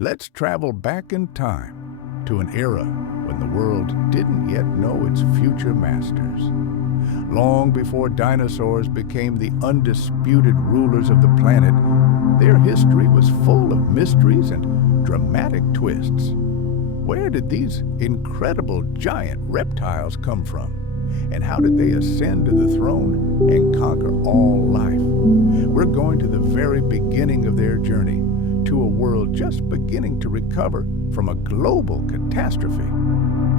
Let's travel back in time to an era when the world didn't yet know its future masters. Long before dinosaurs became the undisputed rulers of the planet, their history was full of mysteries and dramatic twists. Where did these incredible giant reptiles come from? And how did they ascend to the throne and conquer all life? We're going to the very beginning of their journey, to a world just beginning to recover from a global catastrophe.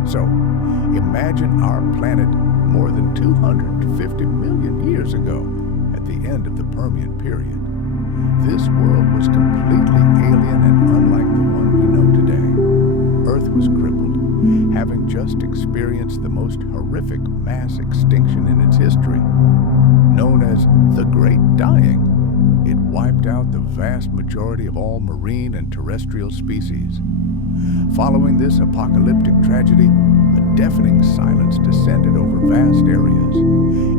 So, imagine our planet more than 250 million years ago, at the end of the Permian period. This world was completely alien and unlike the one we know today. Earth was crippled, having just experienced the most horrific mass extinction in its history. Known as the Great Dying, it wiped out the vast majority of all marine and terrestrial species. Following this apocalyptic tragedy, a deafening silence descended over vast areas.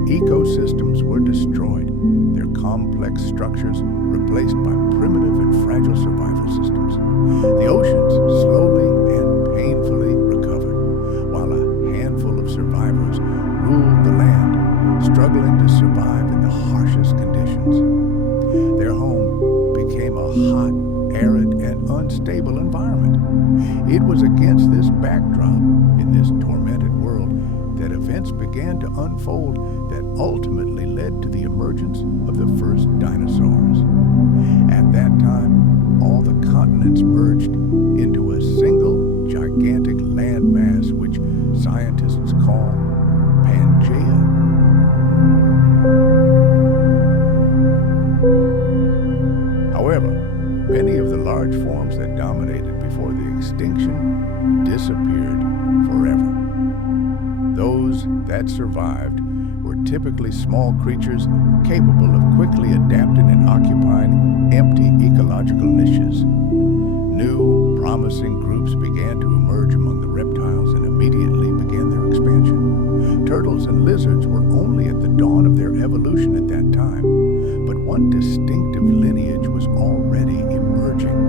Ecosystems were destroyed, their complex structures replaced by primitive and fragile survival systems. The oceans slowly and painfully recovered, while a handful of survivors ruled the land, struggling to survive in the harshest conditions. Their home became a hot, arid, and unstable environment. It was against this backdrop, in this tormented world, that events began to unfold that ultimately led to the emergence of the first dinosaurs. At that time, all the continents merged into a single gigantic landmass which scientists call Pangea. However, many of the large forms that dominated before the extinction disappeared forever. Those that survived were typically small creatures capable of quickly adapting and occupying empty ecological niches. New, promising groups began to emerge among the reptiles and immediately began their expansion. Turtles and lizards were only at the dawn of their evolution at that time, but one distinctive lineage was already emerging: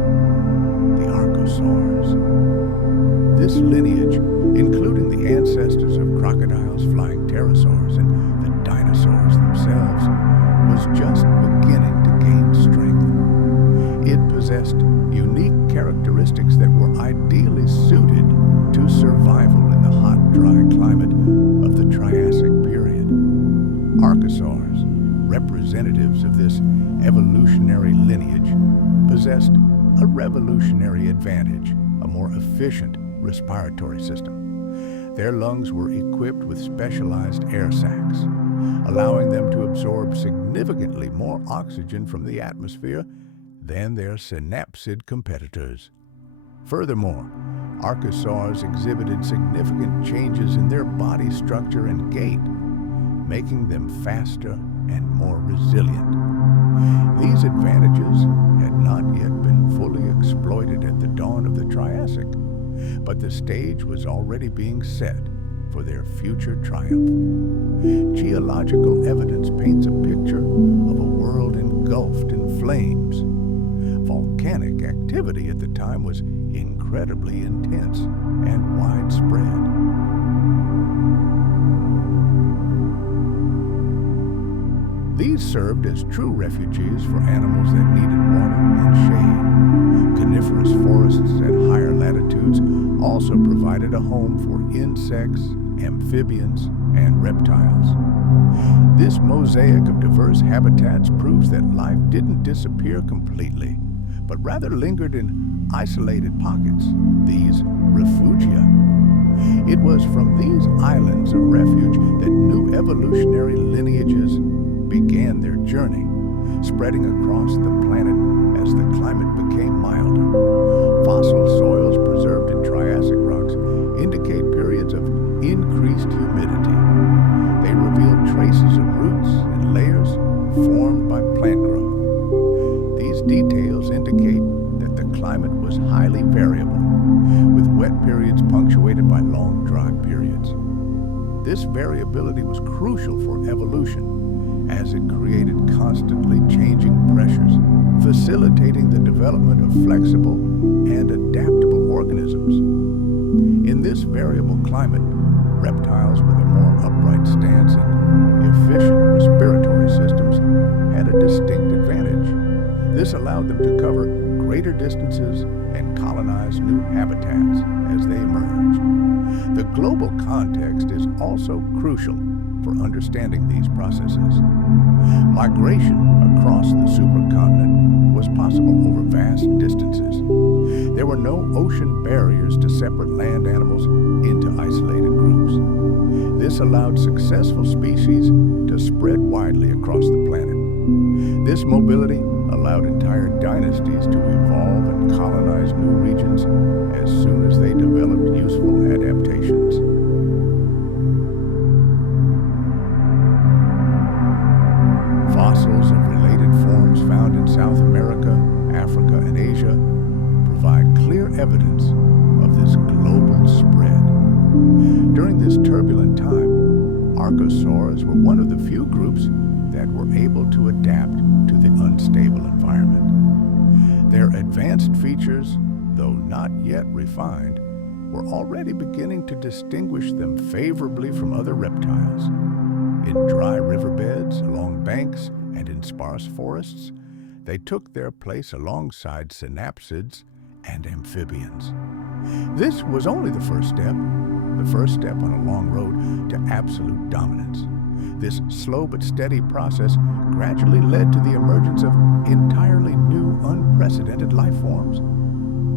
the archosaurs. This lineage, including the ancestors of crocodiles, flying pterosaurs, and the dinosaurs themselves, was just beginning to gain strength. It possessed unique characteristics that were ideally suited to survival in the hot, dry climate of the Triassic period. Archosaurs, representatives of this evolutionary lineage, possessed a revolutionary advantage: a more efficient respiratory system. Their lungs were equipped with specialized air sacs, allowing them to absorb significantly more oxygen from the atmosphere than their synapsid competitors. Furthermore, archosaurs exhibited significant changes in their body structure and gait, making them faster and more resilient. These advantages had not yet been fully exploited at the dawn of the Triassic, but the stage was already being set for their future triumph. Geological evidence paints a picture of a world engulfed in flames. Volcanic activity at the time was incredibly intense and widespread. These served as true refuges for animals that needed water and shade. Coniferous forests at higher latitudes also provided a home for insects, amphibians, and reptiles. This mosaic of diverse habitats proves that life didn't disappear completely, but rather lingered in isolated pockets, these refugia. It was from these islands of refuge that new evolutionary lineages began their journey, spreading across the planet as the climate became milder. Fossil soils preserved in Triassic rocks indicate periods of increased humidity. They reveal traces of roots and layers formed by plant growth. These details indicate that the climate was highly variable, with wet periods punctuated by long dry periods. This variability was crucial for evolution, as it created constantly changing pressures, facilitating the development of flexible and adaptable organisms. In this variable climate, reptiles with a more upright stance and efficient respiratory systems had a distinct advantage. This allowed them to cover greater distances and colonize new habitats as they emerged. The global context is also crucial for understanding these processes. Migration across the supercontinent was possible over vast distances. There were no ocean barriers to separate land animals into isolated groups. This allowed successful species to spread widely across the planet. This mobility allowed entire dynasties to evolve and colonize new regions as soon as they developed useful adaptations. Fossils of related forms found in South America, Africa, and Asia provide clear evidence of this global spread. During this turbulent time, archosaurs were one of the few groups that were able to adapt to the unstable environment. Their advanced features, though not yet refined, were already beginning to distinguish them favorably from other reptiles. In dry riverbeds, along banks, and in sparse forests, they took their place alongside synapsids and amphibians. This was only the first step on a long road to absolute dominance. This slow but steady process gradually led to the emergence of entirely new, unprecedented life forms.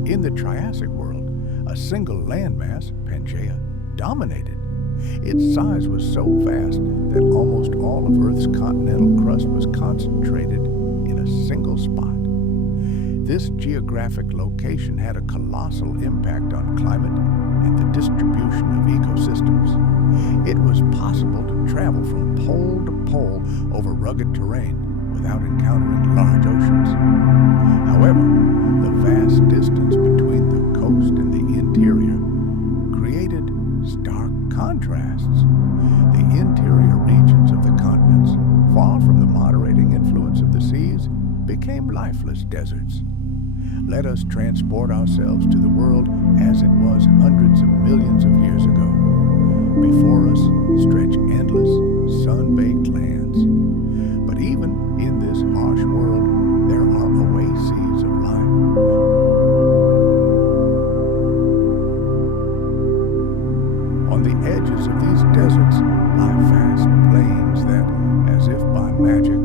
In the Triassic world, a single landmass, Pangea, dominated. Its size was so vast that almost all of Earth's continental crust was concentrated in a single spot. This geographic location had a colossal impact on climate and the distribution of ecosystems. It was possible to travel from pole to pole over rugged terrain without encountering large oceans. However, the vast distance between the coast and the interior created stark contrasts. The interior regions of the continents, far from the moderating influence of the seas, became lifeless deserts. Let us transport ourselves to the world as it was hundreds of millions of years ago. Before us stretch endless, sun-baked lands. But even in this harsh world, there are oases of life. On the edges of these deserts lie vast plains that, as if by magic,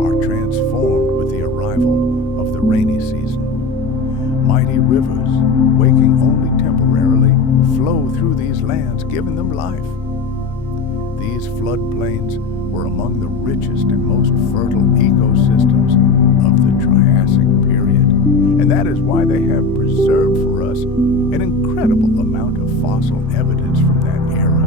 are transformed with the arrival of the rainy season. Mighty rivers, waking only temporarily, flow through these lands, giving them life. These floodplains were among the richest and most fertile ecosystems of the Triassic period, and that is why they have preserved for us an incredible amount of fossil evidence from that era.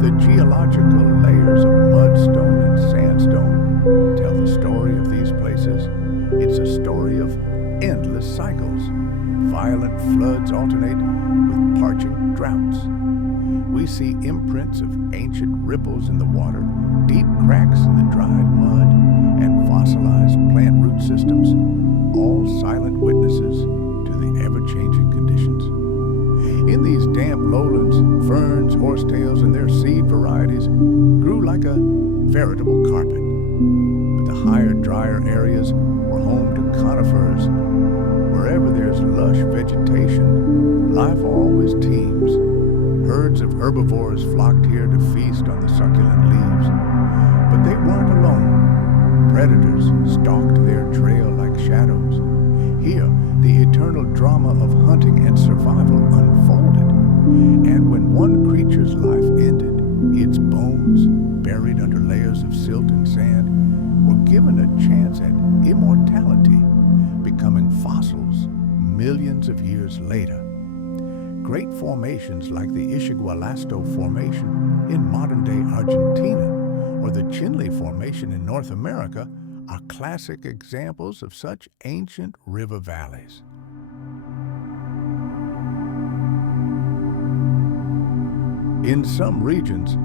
The geological layers of mudstone and sandstone tell the story of these places. It's a story of endless cycles. Violent floods alternate with parching droughts. We see imprints of ancient ripples in the water, deep cracks in the dried mud, and fossilized plant root systems, all silent witnesses to the ever-changing conditions. In these damp lowlands, ferns, horsetails, and their seed varieties grew like a veritable carpet. But the higher, drier areas were home to conifers. Wherever there's lush vegetation, life always teems. Herds of herbivores flocked here to feast on the succulent leaves. But they weren't alone. Predators stalked their trail like shadows. Here, the eternal drama of hunting and survival unfolded. And when one creature's life ended, its bones, buried under layers of silt and sand, were given a chance at immortality, becoming fossils millions of years later. Great formations like the Ixigualasto Formation in modern-day Argentina or the Chinle Formation in North America are classic examples of such ancient river valleys. In some regions,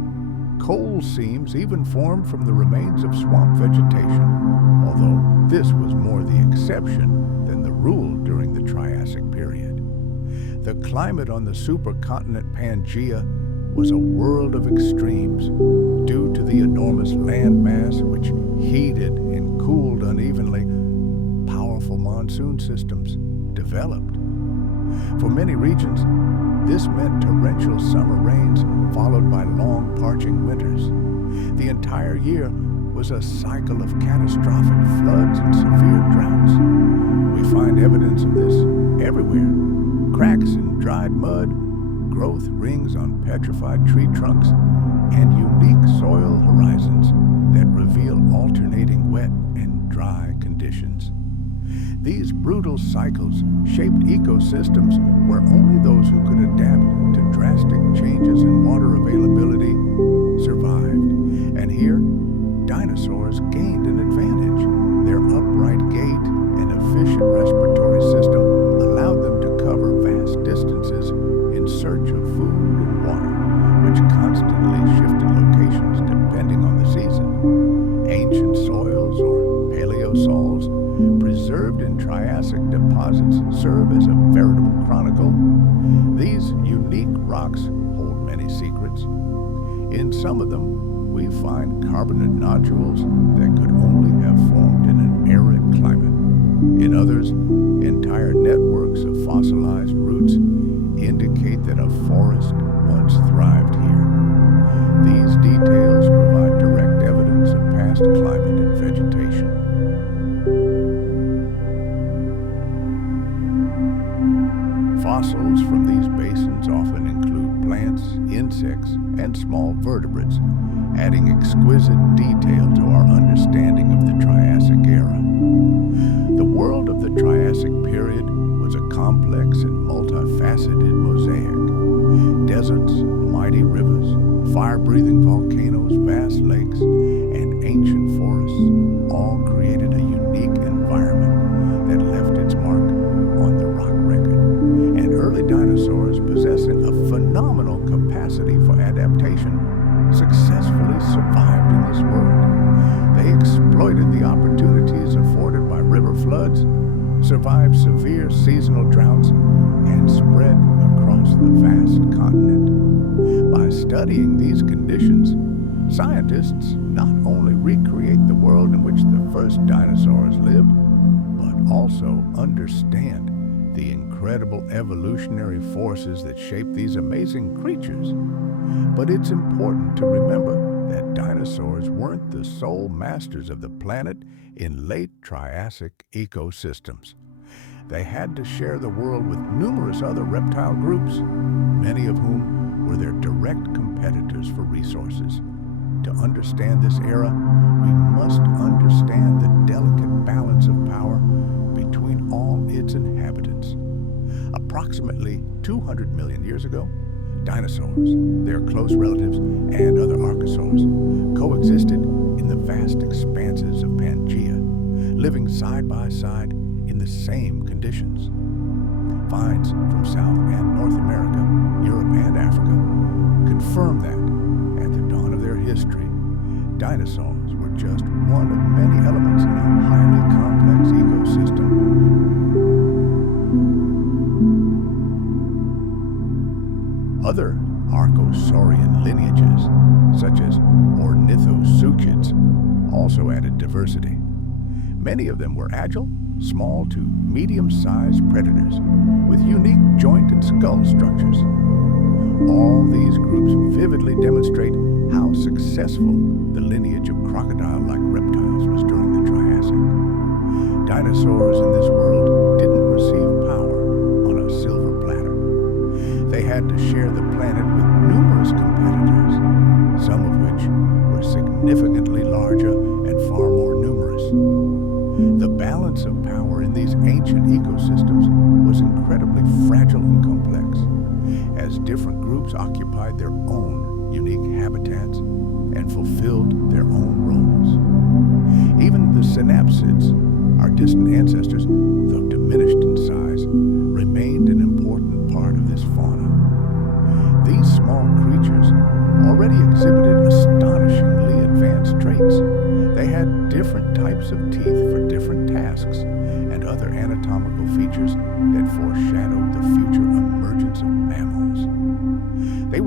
Coal seams even formed from the remains of swamp vegetation, although this was more the exception than the rule during the Triassic period. The climate on the supercontinent Pangea was a world of extremes due to the enormous landmass which heated and cooled unevenly. Powerful monsoon systems developed. For many regions, this meant torrential summer rains followed by long parching winters. The entire year was a cycle of catastrophic floods and severe droughts. We find evidence of this everywhere. Cracks in dried mud, growth rings on petrified tree trunks, and unique soil horizons that reveal alternating wet and dry conditions. These brutal cycles shaped ecosystems where only those who could adapt to drastic changes in water availability survived. And here, dinosaurs gained an advantage. Their upright gait and efficient respiratory system allowed them to cover vast distances in search of food and water, which constantly shifted locations depending on the season. Ancient soils, or paleosols, preserved in Triassic deposits, serve as a veritable chronicle. These unique rocks hold many secrets. In some of them, we find carbonate nodules that could only have formed in an arid climate. In others, entire networks of fossilized roots indicate that a forest once thrived here. These details provide direct evidence of past climate and vegetation. Fossils from these basins often include plants, insects, and small vertebrates, adding exquisite detail to our understanding of the Triassic era. The world of the Triassic period was a complex and multifaceted mosaic. Deserts, mighty rivers, fire-breathing volcanoes, vast lakes, and ancient forests all created a unique environment that left its mark on the rock record. And early dinosaurs, possessing a phenomenal capacity for adaptation, successfully survived in this world. They exploited the opportunities afforded by river floods, survived severe seasonal droughts, and spread across the vast continent. By studying these conditions, scientists not only recreate the world in which the first dinosaurs lived, but also understand the incredible evolutionary forces that shape these amazing creatures. But it's important to remember that dinosaurs weren't the sole masters of the planet in late Triassic ecosystems. They had to share the world with numerous other reptile groups, many of whom were their direct competitors for resources. To understand this era, we must understand the delicate balance of power between all its inhabitants. Approximately 200 million years ago, dinosaurs, their close relatives, and other archosaurs coexisted in the vast expanses of Pangea, living side by side in the same conditions. Finds from South and North America, Europe, and Africa confirm that, at the dawn of their history, dinosaurs were just one of many elements in a highly complex ecosystem. Other archosaurian lineages, such as ornithosuchids, also added diversity. Many of them were agile, small to medium-sized predators with unique joint and skull structures. All these groups vividly demonstrate how successful the lineage of crocodile-like reptiles was during the Triassic. Dinosaurs in this world didn't receive power on a silver platter. They had to share the planet with numerous competitors, some of which were significantly larger and far more numerous. The balance of power in these ancient ecosystems was incredibly fragile and complex, as different groups occupied their own unique habitats and fulfilled their own roles. Even the synapsids, our distant ancestors, though diminished in size, remained an important part of this fauna. These small creatures already exhibited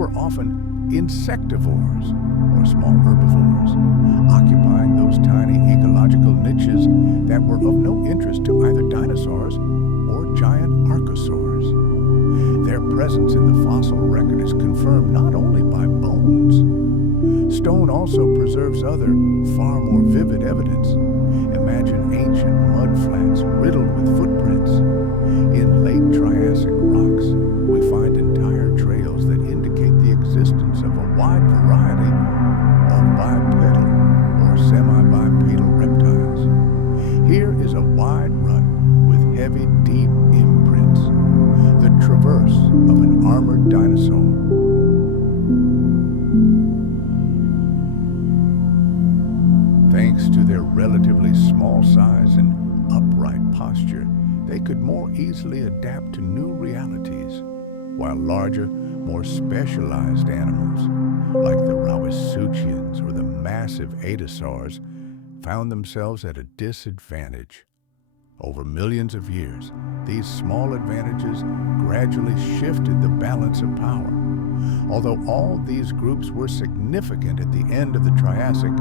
were often insectivores, or small herbivores, occupying those tiny ecological niches that were of no interest to either dinosaurs or giant archosaurs. Their presence in the fossil record is confirmed not only by bones. Stone also preserves other, far more vivid evidence. Imagine ancient mudflats riddled with footprints. In late Triassic rocks, we find entire trails that indicate the existence of a wide variety of bipedal or semi-bipedal reptiles. Here is a wide rut with heavy, deep imprints, the traverse of an armored dinosaur. Thanks to their relatively small size and upright posture, they could more easily adapt to new realities, while larger, more specialized animals, like the Rauisuchians or the massive Dinosaurs, found themselves at a disadvantage. Over millions of years, these small advantages gradually shifted the balance of power. Although all these groups were significant at the end of the Triassic,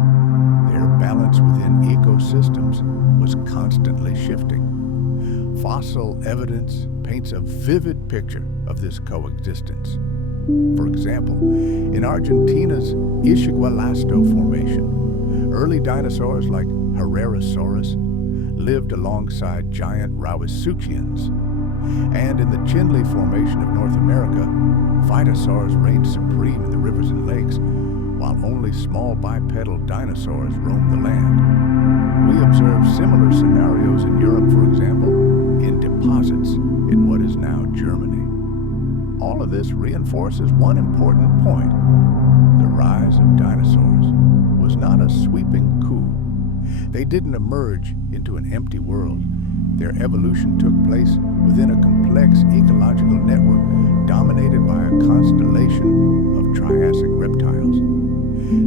their balance within ecosystems was constantly shifting. Fossil evidence paints a vivid picture of this coexistence. For example, in Argentina's Ixigualasto Formation, early dinosaurs like Herrerasaurus lived alongside giant Rauisuchians. And in the Chinle Formation of North America, phytosaurs reigned supreme in the rivers and lakes, while only small bipedal dinosaurs roamed the land. We observe similar scenarios in Europe, for example, in deposits in what is now Germany. All of this reinforces one important point. The rise of dinosaurs was not a sweeping coup. They didn't emerge into an empty world. Their evolution took place within a complex ecological network dominated by a constellation of Triassic reptiles.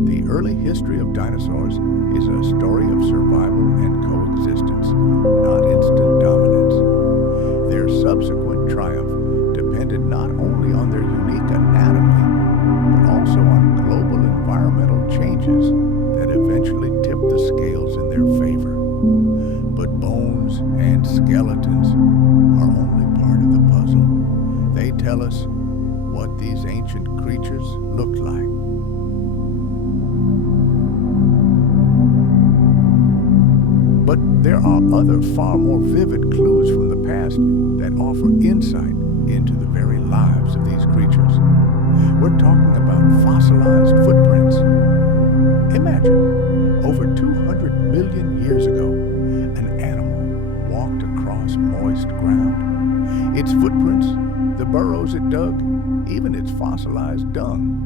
The early history of dinosaurs is a story of survival and coexistence, not instant dominance. Their subsequent triumph depended not only on their unique anatomy, but also on global environmental changes that eventually tipped the scales in their favor. But bones and skeletons are only part of the puzzle. They tell us what these ancient creatures looked like. But there are other far more vivid clues from the past that offer insight into the very lives of these creatures. We're talking about fossilized footprints. Imagine, over 200 million years ago, an animal walked across moist ground. Its footprints, the burrows it dug, even its fossilized dung,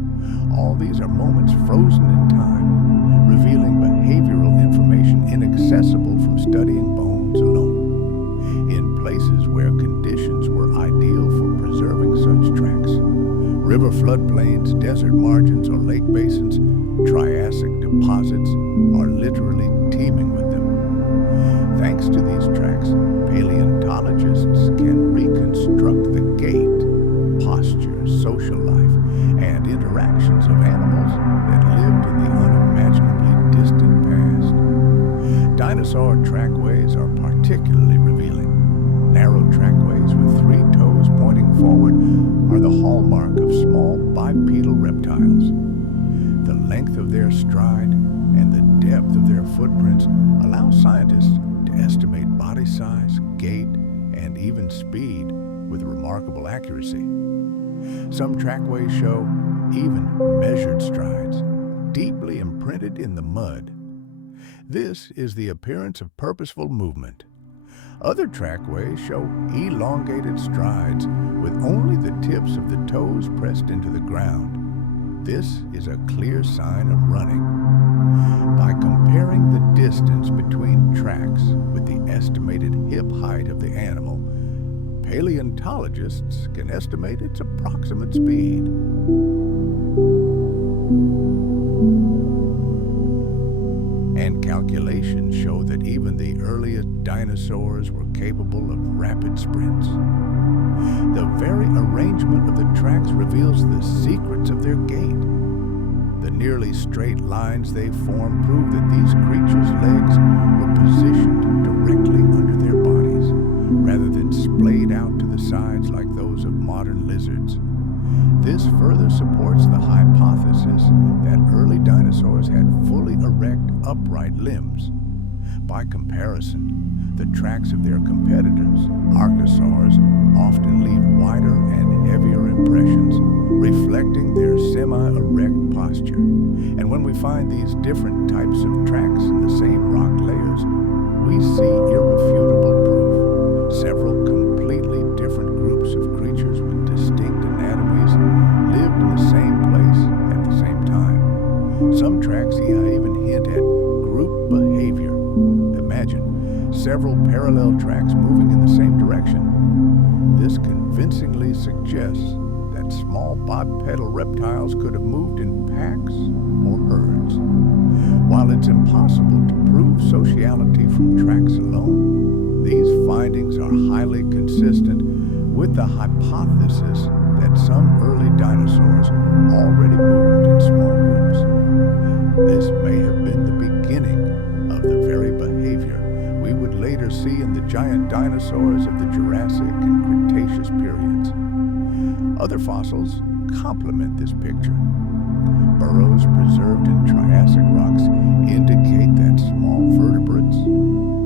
all these are moments frozen in time, revealing behavioral information inaccessible from studying bones alone. In places where conditions were ideal for preserving such tracks, river floodplains, desert margins, or lake basins, Triassic deposits are literally teeming with them. Thanks to these tracks, paleontologists can reconstruct the gait, posture, social life, and interactions of animals that lived in the unimaginably distant past. Dinosaur trackways are particularly revealing. Narrow trackways with 3 toes pointing forward are the hallmark of small bipedal reptiles. The length of their stride and the depth of their footprints allow scientists to estimate body size, gait, and even speed with remarkable accuracy. Some trackways show even measured strides, deeply imprinted in the mud. This is the appearance of purposeful movement. Other trackways show elongated strides with only the tips of the toes pressed into the ground. This is a clear sign of running. By comparing the distance between tracks with the estimated hip height of the animal, paleontologists can estimate its approximate speed. And calculations show that even the earliest dinosaurs were capable of rapid sprints. The very arrangement of the tracks reveals the secrets of their gait. The nearly straight lines they form prove that these creatures' legs were positioned directly under their bodies, rather than splayed out to the sides like those of modern lizards. This further supports the hypothesis that early dinosaurs had fully erect, upright limbs. By comparison, the tracks of their competitors, archosaurs, often leave wider and heavier impressions, reflecting their semi-erect posture. And when we find these different types of tracks in the same rock layers, we see irrefutable proof. Several completely different groups of creatures with distinct anatomies lived in the same place at the same time. Some tracks even hint at group behavior. Imagine several parallel tracks moving in the same direction. This convincingly suggests that small bipedal reptiles could have moved in packs or herds. While it's impossible to prove sociality from tracks alone, these findings are highly consistent with the hypothesis that some early dinosaurs already moved in small groups. This may have been the beginning of the very behavior we would later see in the giant dinosaurs of the Jurassic and Cretaceous periods. Other fossils complement this picture. Burrows preserved in Triassic rocks indicate that small vertebrates,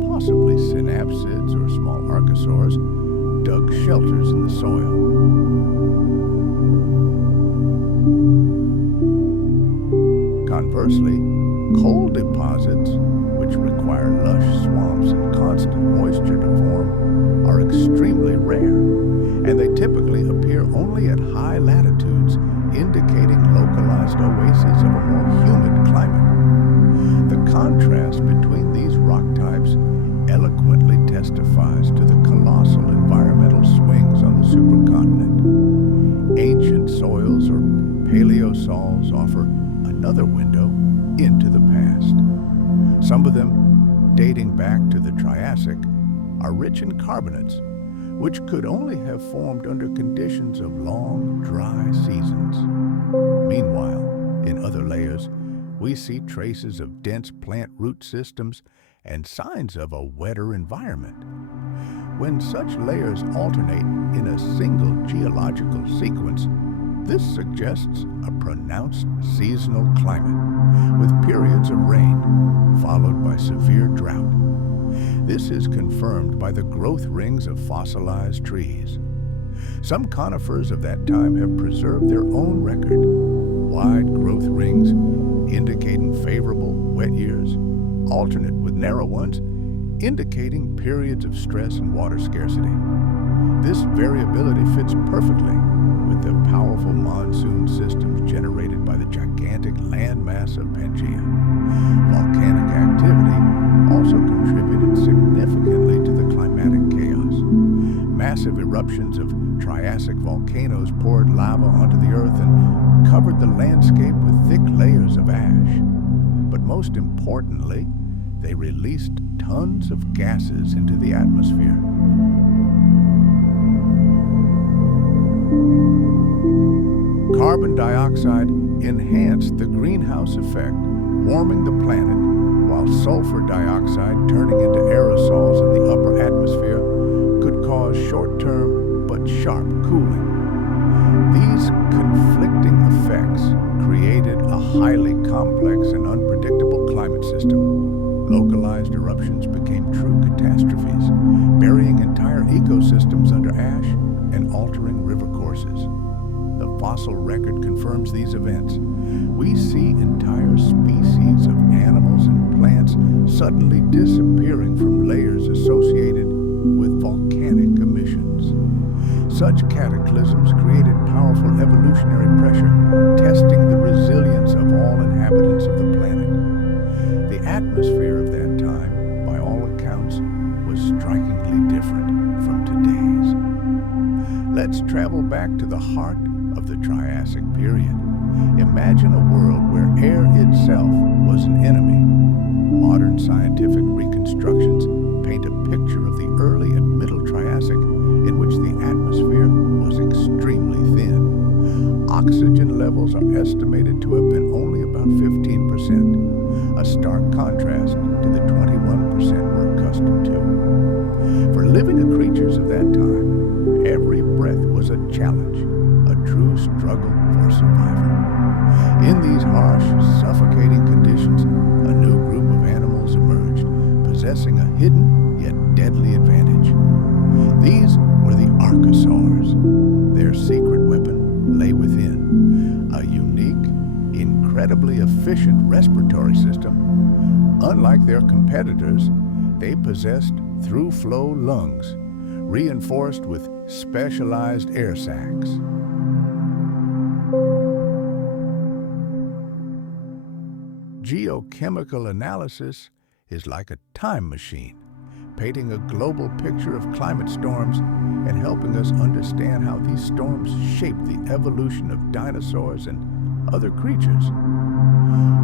possibly synapsids or small archosaurs, dug shelters in the soil. Conversely, coal deposits, which require lush swamps and constant moisture to form, are extremely rare, and they typically appear only at high latitudes, indicating localized oases of a more humid climate. The contrast between these rock types eloquently testifies to the colossal environmental swings on the supercontinent. Ancient soils or paleosols offer another window into the past. Some of them, dating back to the Triassic, are rich in carbonates, which could only have formed under conditions of long, dry seasons. Meanwhile, in other layers, we see traces of dense plant root systems and signs of a wetter environment. When such layers alternate in a single geological sequence, this suggests a pronounced seasonal climate, with periods of rain, followed by severe drought. This is confirmed by the growth rings of fossilized trees. Some conifers of that time have preserved their own record, wide growth rings indicating favorable wet years, alternate with narrow ones indicating periods of stress and water scarcity. This variability fits perfectly with the powerful monsoon systems generated by the gigantic landmass of Pangea. Volcanic activity also contributed significantly to the climatic chaos. Massive eruptions of Triassic volcanoes poured lava onto the earth and covered the landscape with thick layers of ash. But most importantly, they released tons of gases into the atmosphere. Carbon dioxide enhanced the greenhouse effect, warming the planet, while sulfur dioxide, turning into aerosols in the upper atmosphere, could cause short-term but sharp cooling. These conflicting effects created a highly complex and unpredictable climate system. Localized eruptions became true catastrophes, burying entire ecosystems under ash and altering river courses. The fossil record confirms these events. We see entire species of animals and plants suddenly disappearing from layers associated with volcanic emissions. Such cataclysms created powerful evolutionary pressure, testing the resilience of all inhabitants of the planet. The atmosphere of that time, by all accounts, was strikingly different from today's. Let's travel back to the heart of the Triassic period. Imagine a world where air itself was an enemy. Modern scientific reconstructions paint a picture of the early and middle Triassic in which the atmosphere was extremely thin. Oxygen levels are estimated to have been only about 15%, a stark contrast to the 21% we're accustomed to. For living creatures of that time, every breath was a challenge, a true struggle for survival. In these harsh, suffocating conditions, a new group of animals emerged, possessing a hidden yet deadly advantage. These were the archosaurs. Their secret weapon lay within, a unique, incredibly efficient respiratory system. Unlike their competitors, they possessed through-flow lungs, reinforced with specialized air sacs. Geochemical analysis is like a time machine, painting a global picture of climate storms and helping us understand how these storms shape the evolution of dinosaurs and other creatures.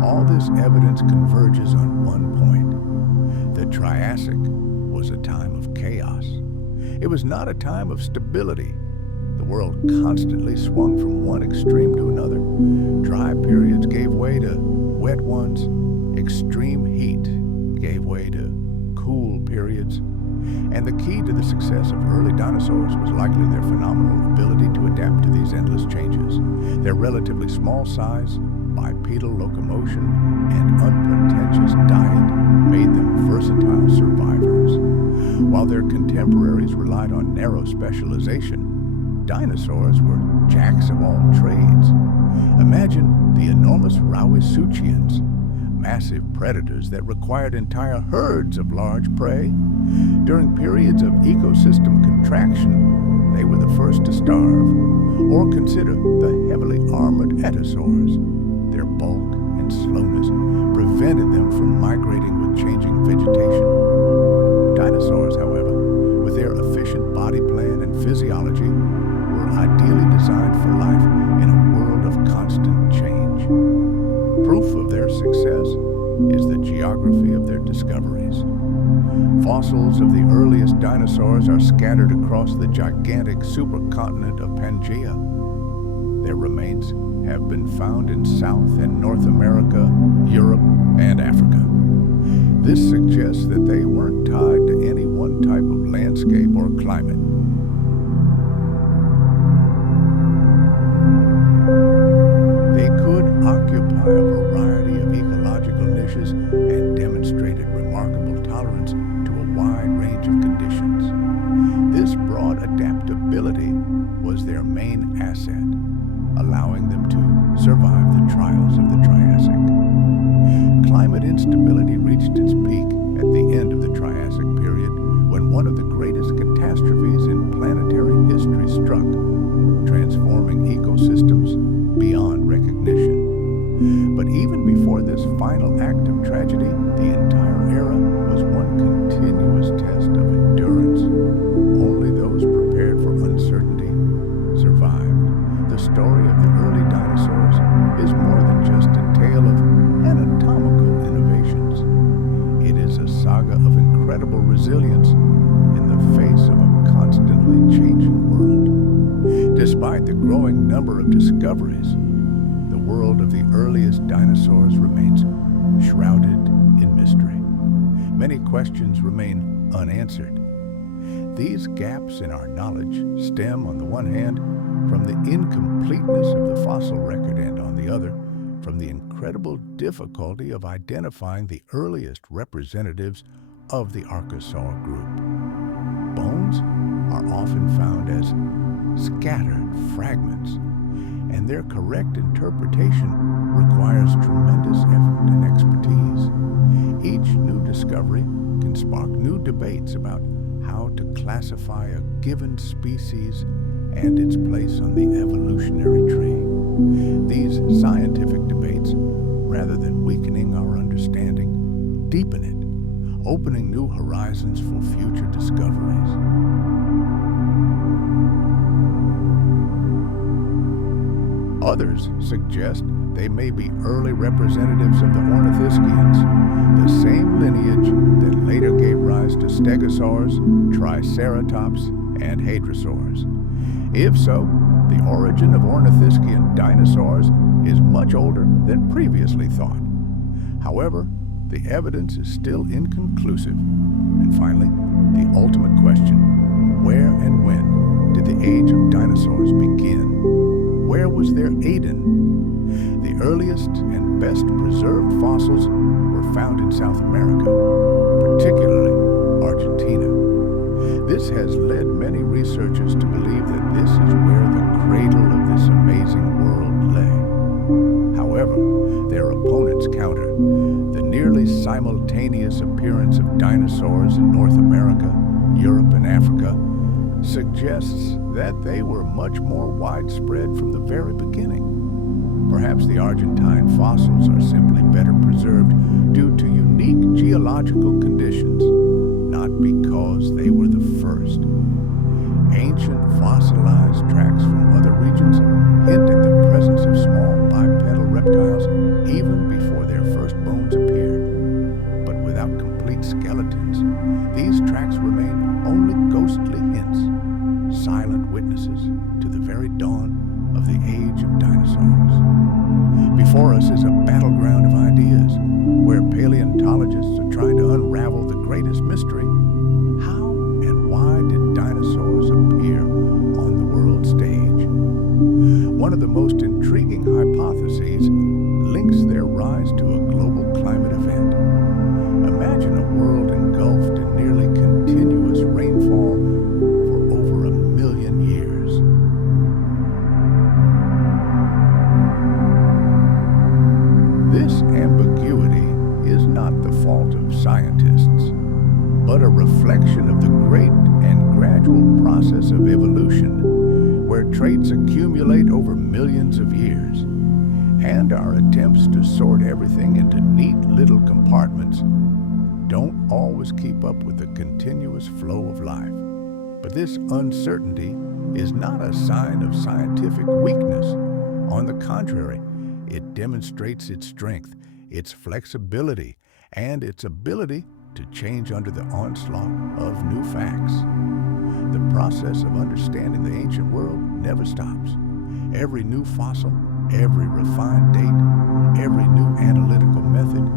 All this evidence converges on one point. The Triassic was a time of chaos. It was not a time of stability. The world constantly swung from one extreme to another. Dry periods gave way to wet ones. Extreme heat gave way to cool periods. And the key to the success of early dinosaurs was likely their phenomenal ability to adapt to these endless changes. Their relatively small size, bipedal locomotion, and unpretentious diet made them versatile survivors. While their contemporaries relied on narrow specialization, dinosaurs were jacks of all trades. Imagine the enormous Rauisuchians, massive predators that required entire herds of large prey. During periods of ecosystem contraction, they were the first to starve. Or consider the heavily armored etosaurs. Their bulk and slowness prevented them from migrating with changing vegetation. Dinosaurs, however, with their efficient body plan and physiology, were ideally designed for life in a world of constant change. Proof of their success is the geography of their discoveries. Fossils of the earliest dinosaurs are scattered across the gigantic supercontinent of Pangea. Their remains have been found in South and North America, Europe, and Africa. This suggests that they weren't tied to any one type of landscape or climate. They could occupy a variety of ecological niches and demonstrated remarkable tolerance to a wide range of conditions. This broad adaptability was their main asset, allowing them to survive the trials of the Triassic. Climate instability reached its peak at the end of the Triassic period when one of the greatest catastrophes in planetary history struck, transforming ecosystems beyond recognition. But even before this final act of tragedy, the entire era was one continuous test of endurance. Only those prepared for uncertainty survived. The story of the early dinosaurs is more than just a tale of anatomical innovations. It is a saga of incredible resilience in the face of a constantly changing world. Despite the growing number of discoveries, the world of the earliest dinosaurs remains shrouded in mystery. Many questions remain unanswered. These gaps in our knowledge stem, on the one hand, from the incompleteness of the fossil record and, on the other, from the incredible difficulty of identifying the earliest representatives of the archosaur group. Bones are often found as scattered fragments, and their correct interpretation requires tremendous effort and expertise. Each new discovery can spark new debates about how to classify a given species and its place on the evolutionary tree. These scientific debates, rather than weakening our understanding, deepen it, opening new horizons for future discoveries. Others suggest they may be early representatives of the ornithischians, the same lineage that later gave rise to stegosaurs, triceratops, and hadrosaurs. If so, the origin of ornithischian dinosaurs is much older than previously thought. However, the evidence is still inconclusive. And finally, the ultimate question: where and when did the age of dinosaurs begin? Where was their Aden? The earliest and best preserved fossils were found in South America, particularly Argentina. This has led many researchers to believe that this is where the cradle of this amazing world lay. However, their opponents counter. The nearly simultaneous appearance of dinosaurs in North America, Europe, and Africa suggests that they were much more widespread from the very beginning. Perhaps the Argentine fossils are simply better preserved due to unique geological conditions, not because they were the first. Ancient fossilized tracks from other regions hint at the presence of small bipedal reptiles even before their first bones appeared. But without complete skeletons, these tracks remain only ghostly hints, silent witnesses to the very dawn of the age of dinosaurs. Before us is a battleground of ideas, where paleontologists are trying to unravel the greatest mystery: how and why did dinosaurs appear on the world stage? One of the most intriguing hypotheses links their rise to a global climate event. Imagine a world engulfed in nearly continuous rainfall for over 1 million years. This ambiguity is not the fault of scientists, but a reflection of the great and gradual process of evolution, where traits accumulate over millions of years, and our attempts to sort everything into neat little compartments don't always keep up with the continuous flow of life. But this uncertainty is not a sign of scientific weakness. On the contrary, it demonstrates its strength, its flexibility, and its ability to change under the onslaught of new facts. The process of understanding the ancient world never stops. Every new fossil, every refined date, every new analytical method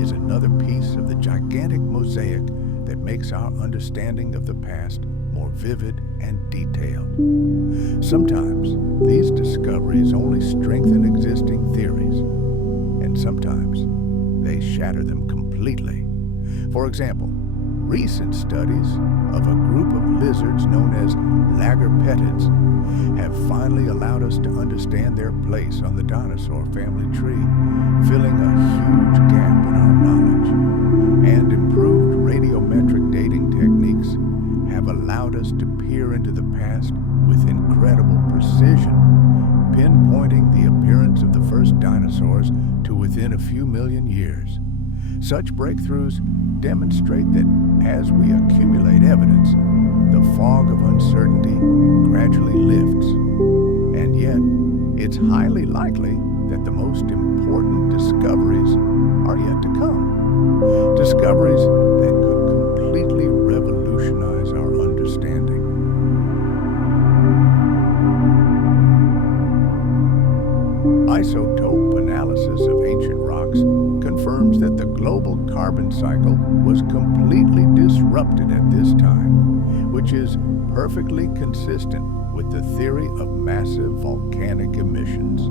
is another piece of the gigantic mosaic that makes our understanding of the past more vivid and detailed. Sometimes these discoveries only strengthen existing theories, and sometimes they shatter them completely. For example, recent studies of a group of lizards known as lagarpetids have finally allowed us to understand their place on the dinosaur family tree, filling a huge gap in our knowledge. And improved radiometric dating techniques have allowed us to peer into the past with incredible precision, pinpointing the appearance of the first dinosaurs to within a few million years. Such breakthroughs demonstrate that as we accumulate evidence, the fog of uncertainty gradually lifts. And yet, it's highly likely that the most important discoveries are yet to come. Discoveries that could completely revolutionize our understanding. Isotope analysis of ancient rocks confirms that the global carbon cycle was completely disrupted at this time, which is perfectly consistent with the theory of massive volcanic emissions.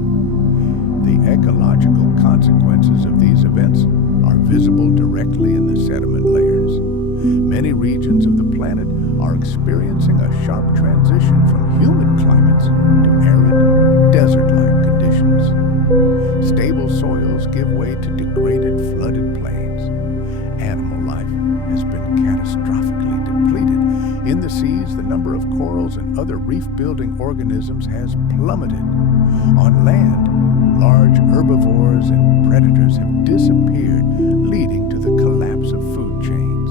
The ecological consequences of these events are visible directly in the sediment layers. Many regions of the planet are experiencing a sharp transition from humid climates to arid, desert-like conditions. Stable soils give way to degraded, flooded plains. Animal life has been catastrophically depleted. In the seas, the number of corals and other reef-building organisms has plummeted. On land, large herbivores and predators have disappeared, leading to the collapse of food chains.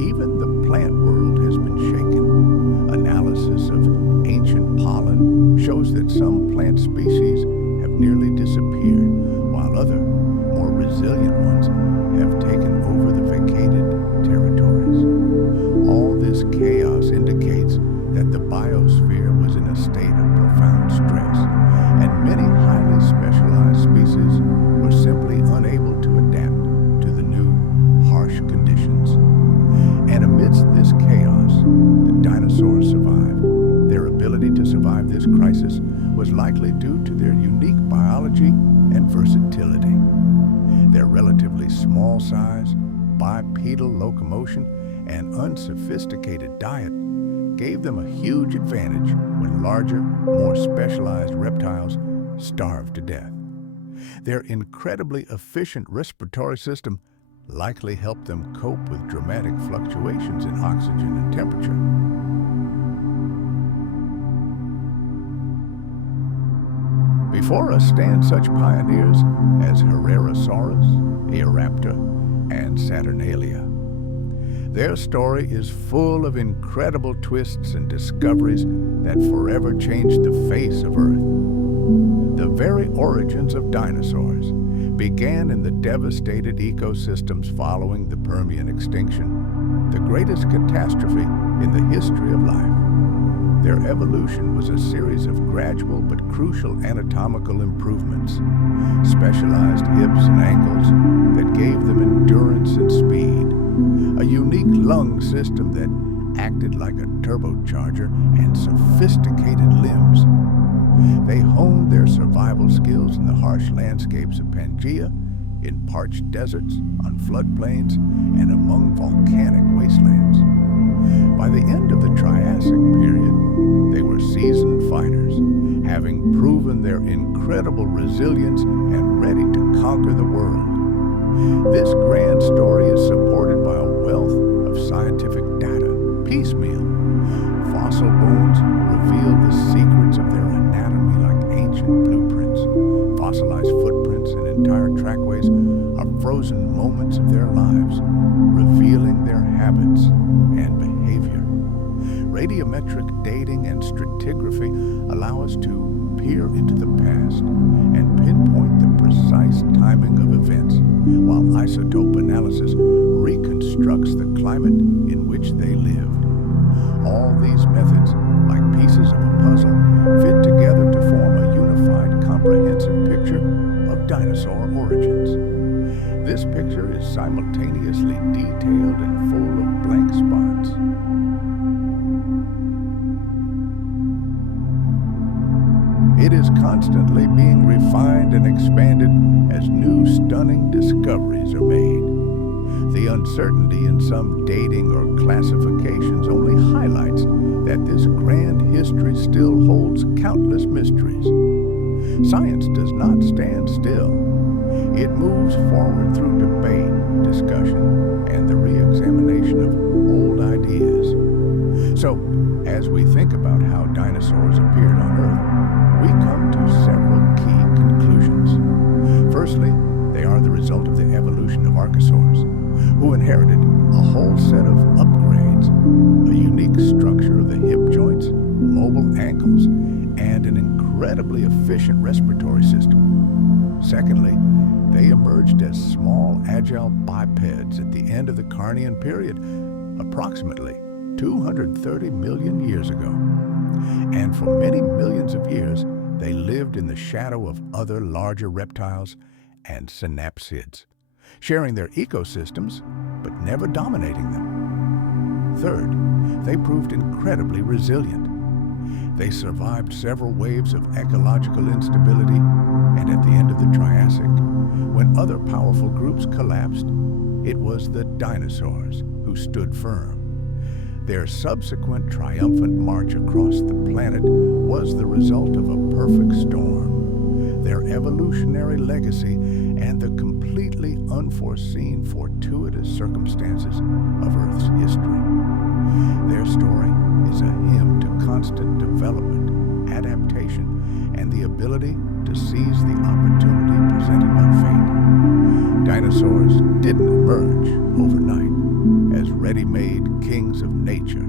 Even the plant world has been shaken. Analysis of ancient pollen shows that some plant species have nearly disappeared, while other, more resilient ones have taken over the vacated territories. All this chaos indicates to survive this crisis was likely due to their unique biology and versatility. Their relatively small size, bipedal locomotion, and unsophisticated diet gave them a huge advantage when larger, more specialized reptiles starved to death. Their incredibly efficient respiratory system likely helped them cope with dramatic fluctuations in oxygen and temperature. Before us stand such pioneers as Herrerasaurus, Eoraptor, and Saturnalia. Their story is full of incredible twists and discoveries that forever changed the face of Earth. The very origins of dinosaurs began in the devastated ecosystems following the Permian extinction, the greatest catastrophe in the history of life. Their evolution was a series of gradual but crucial anatomical improvements, specialized hips and ankles that gave them endurance and speed, a unique lung system that acted like a turbocharger, and sophisticated limbs. They honed their survival skills in the harsh landscapes of Pangea, in parched deserts, on floodplains, and among volcanic wastelands. By the end of the Triassic period, they were seasoned fighters, having proven their incredible resilience and ready to conquer the world. This grand story is supported by a wealth of scientific data, piecemeal. Fossil bones reveal the secrets of their anatomy like ancient blueprints. Fossilized footprints and entire trackways are frozen moments of their lives, revealing their habits and behavior. Radiometric dating and stratigraphy allow us to peer into the past and pinpoint the precise timing of events, while isotope analysis reconstructs the climate in which they lived. All these methods, like pieces of a puzzle, fit together to form a unified, comprehensive picture of dinosaur origins. This picture is simultaneously detailed and full of blank spots. It is constantly being refined and expanded as new stunning discoveries are made. The uncertainty in some dating or classifications only highlights that this grand history still holds countless mysteries. Science does not stand still. It moves forward through debate, discussion, and the re-examination of old ideas. So, as we think about how dinosaurs appeared on Earth, we come to several key conclusions. Firstly, they are the result of the evolution of archosaurs, who inherited a whole set of upgrades, a unique structure of the hip joints, mobile ankles, and an incredibly efficient respiratory system. Secondly, they emerged as small, agile bipeds at the end of the Carnian period, approximately 230 million years ago. And for many millions of years, they lived in the shadow of other larger reptiles and synapsids, sharing their ecosystems, but never dominating them. Third, they proved incredibly resilient. They survived several waves of ecological instability, and at the end of the Triassic, when other powerful groups collapsed, it was the dinosaurs who stood firm. Their subsequent triumphant march across the planet was the result of a perfect storm, their evolutionary legacy, and the completely unforeseen, fortuitous circumstances of Earth's history. Their story is a hymn to constant development, adaptation, and the ability to seize the opportunity presented by fate. Dinosaurs didn't emerge overnight as ready-made kings of nature.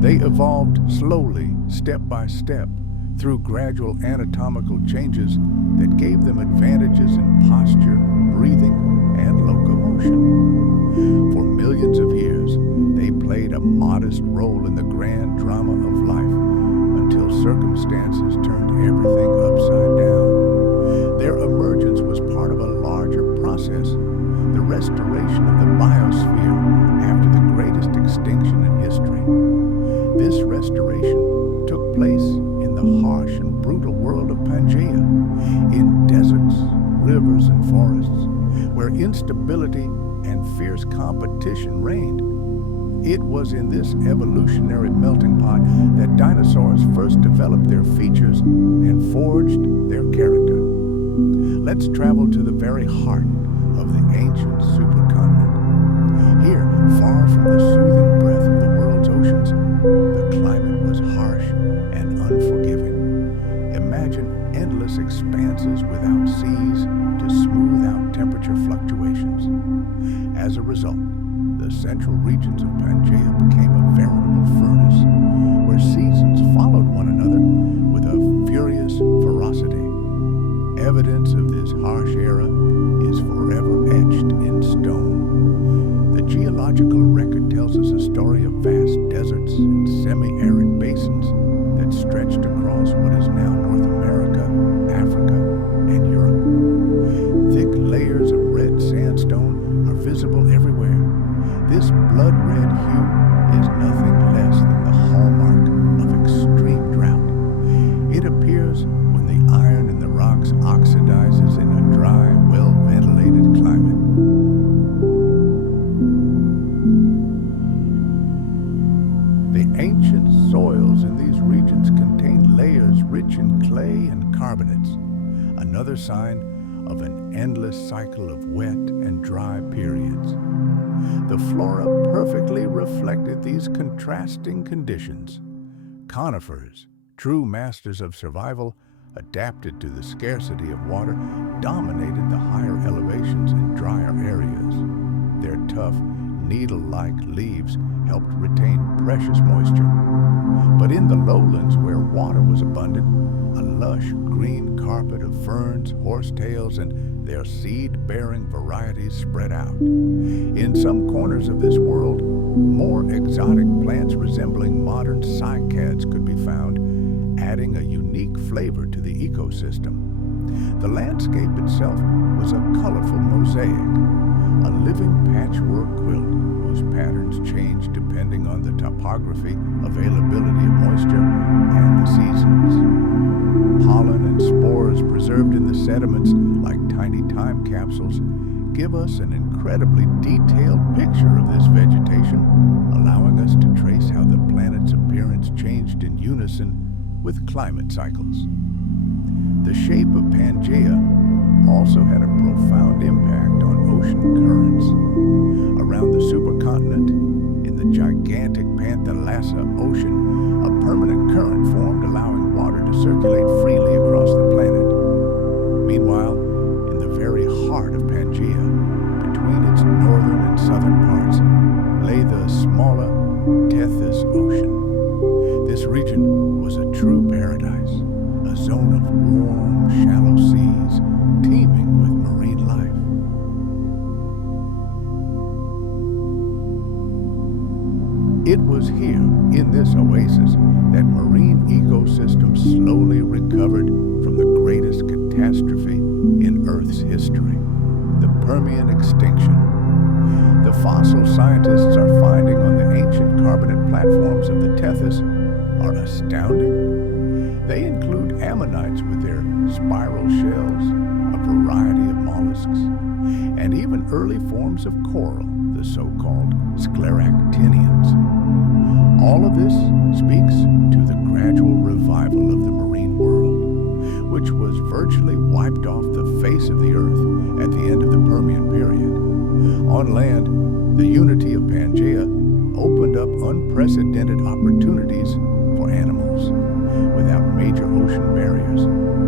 They evolved slowly, step by step, through gradual anatomical changes that gave them advantages in posture, breathing, and locomotion. For millions of years, they played a modest role in the grand drama of life until circumstances turned everything upside down. Their emergence was part of a larger process, the restoration of the biosphere after the greatest extinction in history. This restoration took place in the harsh and brutal world of Pangea, in deserts, rivers, and forests, where instability and fierce competition reigned. It was in this evolutionary melting pot that dinosaurs first developed their features and forged their character. Let's travel to the very heart of the ancient supercontinent. Here, far from the soothing breath of the world's oceans, the climate was harsh and unforgiving. Imagine endless expanses without seas to smooth out temperature fluctuations. As a result, the central regions of Pangea became a veritable furnace, where seasons followed one another with a furious ferocity. Evidence of this harsh era is forever etched in stone. The geological record tells us a story of vast deserts and semi-arid basins that stretched across what is now North America, Africa, and Europe. Thick layers of red sandstone are visible everywhere. This blood-red hue is nothing less than the hallmark of extreme drought. It appears when the iron in the rocks oxidizes in a dry, well-ventilated climate. The ancient soils in these regions contain layers rich in clay and carbonates, another sign of an endless cycle of wet and dry periods. The flora perfectly reflected these contrasting conditions. Conifers, true masters of survival, adapted to the scarcity of water, dominated the higher elevations and drier areas. Their tough, needle-like leaves helped retain precious moisture. But in the lowlands where water was abundant, a lush green carpet of ferns, horsetails, and their seed-bearing varieties spread out. In some corners of this world, more exotic plants resembling modern cycads could be found, adding a unique flavor to the ecosystem. The landscape itself was a colorful mosaic, a living patchwork quilt whose patterns changed depending on the topography, availability of moisture, and the seasons. Pollen and spores preserved in the sediments like tiny time capsules give us an incredibly detailed picture of this vegetation, allowing us to trace how the planet's appearance changed in unison with climate cycles. The shape of Pangea also had a profound impact on ocean currents. Around the supercontinent, in the gigantic Pangea Ocean, a permanent current formed, allowing water to circulate freely across the planet. Meanwhile, in the very heart of Pangea, between its northern and southern parts, lay the smaller Tethys Ocean. This region was a true paradise, a zone of warm, shallow seas, teeming with marine life. It was here, in this oasis, that marine ecosystems slowly recovered from the greatest catastrophe in Earth's history, the Permian extinction. The fossil scientists are finding on the ancient carbonate platforms of the Tethys are astounding. They include ammonites with their spiral shells, a variety of mollusks, and even early forms of coral, the so-called scleractinians. All of this speaks to the gradual revival of the marine world, which was virtually wiped off the face of the Earth at the end of the Permian period. On land, the unity of Pangea opened up unprecedented opportunities for animals. Without major ocean barriers,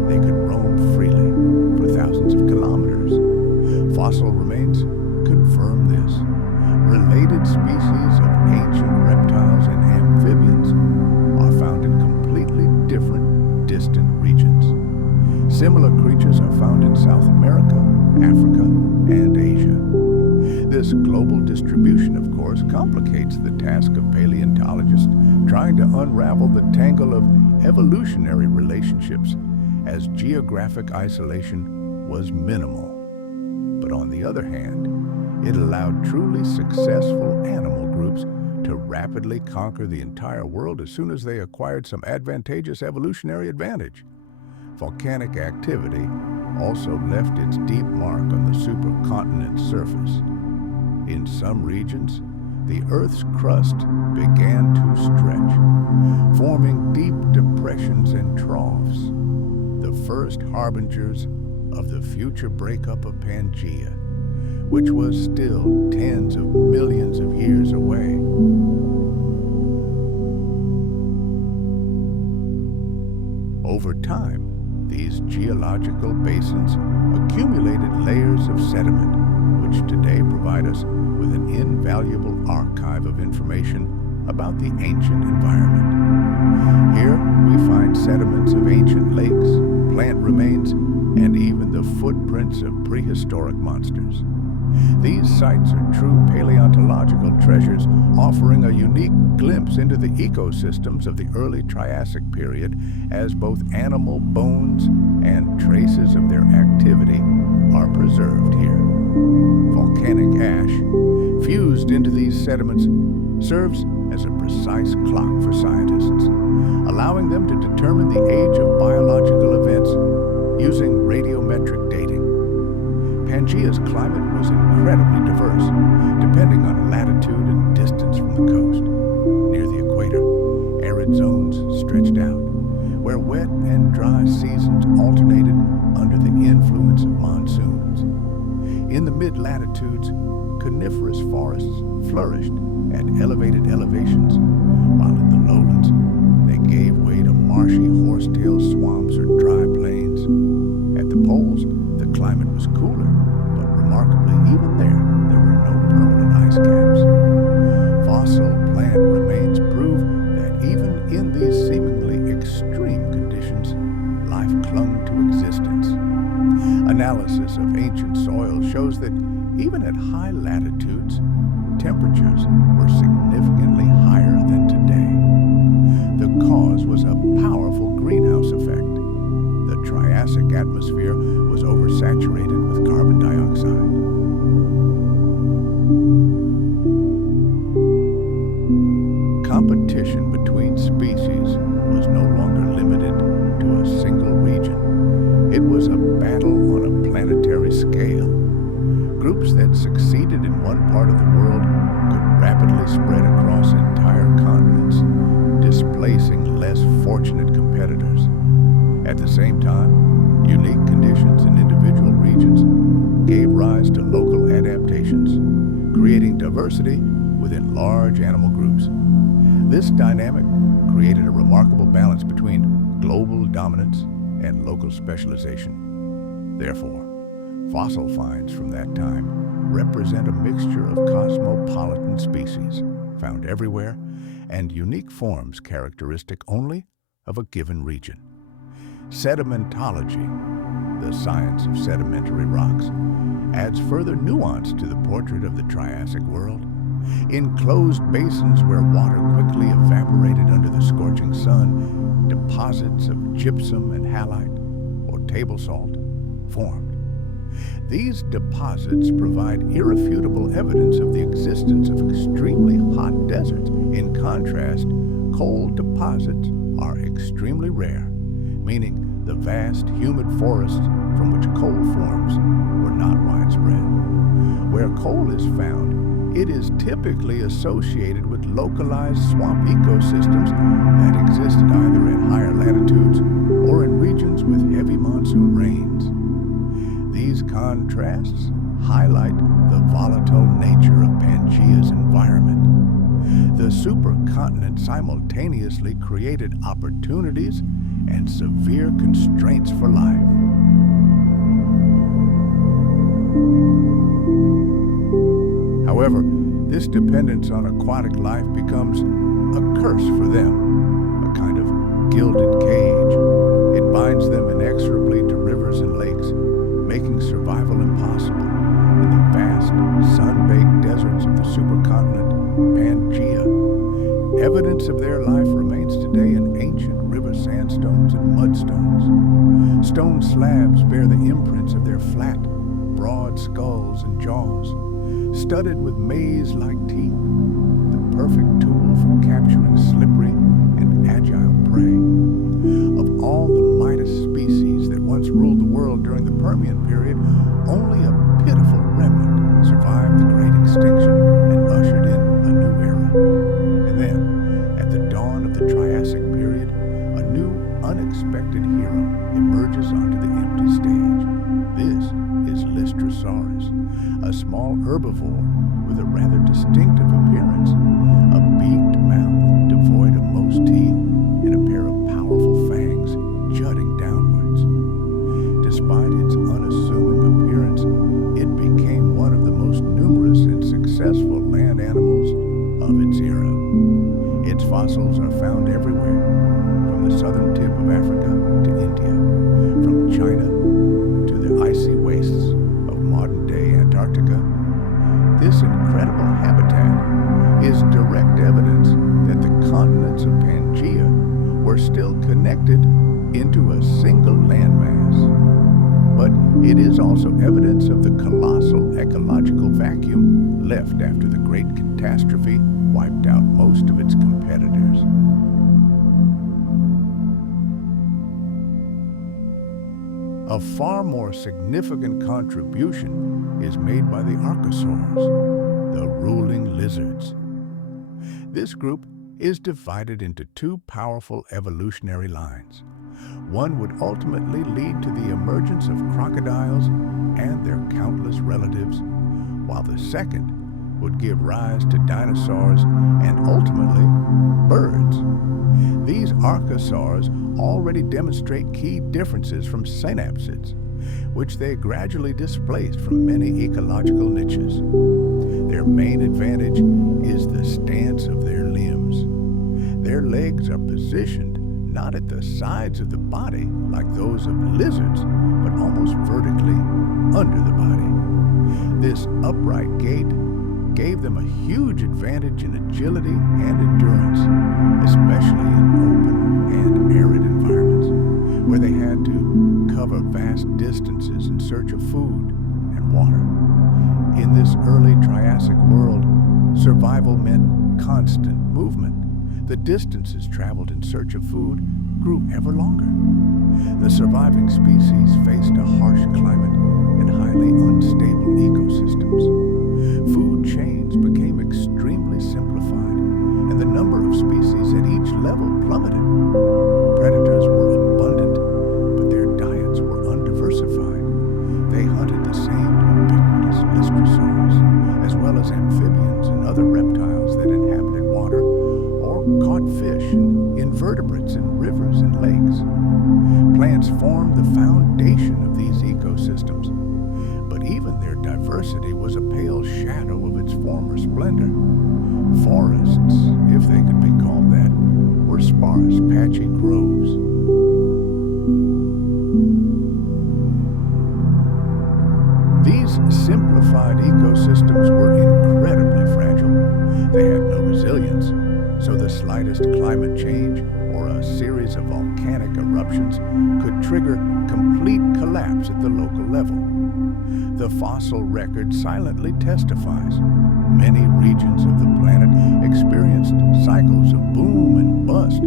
they could roam freely for thousands of kilometers. Fossil remains confirm this. Related species of ancient reptiles and amphibians are found in completely different, distant regions. Similar creatures are found in South America, Africa, and Asia. This global distribution, of course, complicates the task of paleontologists trying to unravel the tangle of evolutionary relationships, as geographic isolation was minimal. But on the other hand, It allowed truly successful animal groups to rapidly conquer the entire world as soon as they acquired some advantageous evolutionary advantage. Volcanic activity also left its deep mark on the supercontinent surface. In some regions, the Earth's crust began to stretch, forming deep depressions and troughs, the first harbingers of the future breakup of Pangea, which was still tens of millions of years away. Over time, these geological basins accumulated layers of sediment, which today provide us with an invaluable archive of information about the ancient environment. Here, we find sediments of ancient lakes, plant remains, and even the footprints of prehistoric monsters. These sites are true paleontological treasures, offering a unique glimpse into the ecosystems of the early Triassic period, as both animal bones and traces of their activity are preserved here. Volcanic ash, fused into these sediments, serves as a precise clock for scientists, allowing them to determine the age of biological events using radiometric dating. Pangea's climate was incredibly diverse, depending on latitude and distance from the coast. Near the equator, arid zones stretched out, where wet and dry seasons alternated under the influence of monsoons. In the mid-latitudes, coniferous forests flourished at elevated elevations, while in the lowlands, they gave way to marshy horsetail swamps or dry plains. At the poles, the climate was cooler, but remarkably, even there were no permanent ice caps. Fossil plant remains prove that even in these seemingly extreme conditions, life clung to existence. Analysis of ancient soil shows that even at high latitudes, temperatures were significantly higher than today. The cause was a powerful greenhouse effect. The Triassic atmosphere was oversaturated with carbon dioxide. Competition between species was no longer limited to a single region. It was a battle on a planetary scale. Groups that succeeded in one part of the world could rapidly spread across entire continents, displacing less fortunate competitors. At the same time, unique conditions in individual regions gave rise to local adaptations, creating diversity within large animal groups. This dynamic created a remarkable balance between global dominance and local specialization. Therefore, fossil finds from that time represent a mixture of cosmopolitan species found everywhere and unique forms characteristic only of a given region. Sedimentology, the science of sedimentary rocks, adds further nuance to the portrait of the Triassic world. Enclosed basins where water quickly evaporated under the scorching sun, deposits of gypsum and halite, or table salt, formed. These deposits provide irrefutable evidence of the existence of extremely hot deserts. In contrast, cold deposits are extremely rare, meaning the vast humid forests from which coal forms were not widespread. Where coal is found, it is typically associated with localized swamp ecosystems that existed either in higher latitudes or in regions with heavy monsoon rains. These contrasts highlight the volatile nature of Pangea's environment. The supercontinent simultaneously created opportunities and severe constraints for life. However, this dependence on aquatic life becomes a curse for them, a kind of gilded cage. It binds them inexorably to rivers and lakes, making survival impossible. In the vast, sun-baked deserts of the supercontinent, Pangea, evidence of their life remains today in ancient river sandstones and mudstones. Stone slabs bear the imprints of their flat, broad skulls and jaws. studded with maze-like teeth, the perfect tool for capturing slippery and agile prey. Of all the Midas species that once ruled the world during the Permian period, only a pitiful remnant survived the Great Extinction and ushered in a new era. And then, at the dawn of the Triassic period, a new, unexpected hero emerges onto the empty stage. This is Lystrosaurus, a small herbivore with a rather distinctive appearance, a beaked mouth devoid of most teeth and a pair of powerful fangs jutting downwards. Despite its unassuming appearance, it became one of the most numerous and successful land animals of its era. Its fossils are found everywhere, from the southern tip of Africa to India, from China to the icy wastes of modern-day Antarctica. This incredible habitat is direct evidence that the continents of Pangea were still connected into a single landmass. But it is also evidence of the colossal ecological vacuum left after the Great Catastrophe wiped out most of its competitors. A far more significant contribution is made by the archosaurs, the ruling lizards. This group is divided into two powerful evolutionary lines. One would ultimately lead to the emergence of crocodiles and their countless relatives, while the second would give rise to dinosaurs and ultimately birds. These archosaurs already demonstrate key differences from synapsids, which they gradually displaced from many ecological niches. Their main advantage is the stance of their limbs. Their legs are positioned not at the sides of the body like those of lizards, but almost vertically under the body. This upright gait gave them a huge advantage in agility and endurance, especially in open and arid environments, where they had to cover vast distances in search of food and water. In this early Triassic world, survival meant constant movement. The distances traveled in search of food grew ever longer. The surviving species faced a harsh climate and highly unstable ecosystems. Food chains became extremely simplified, and the number of species at each level plummeted. Predators were abundant, but their diets were undiversified. They hunted the same ubiquitous Lystrosaurs, as well as amphibians and other reptiles that inhabited water, or caught fish and invertebrates in rivers and lakes. Plants formed the foundation of these ecosystems, but even their diversity was a pale shadow of its former splendor. Forests, if they could be called that, were sparse, patchy groves. These simplified ecosystems were incredibly fragile. They had no resilience, so the slightest climate change or a series of volcanic eruptions could trigger complete collapse at the local level. The fossil record silently testifies. Many regions of the planet experienced cycles of boom and bust.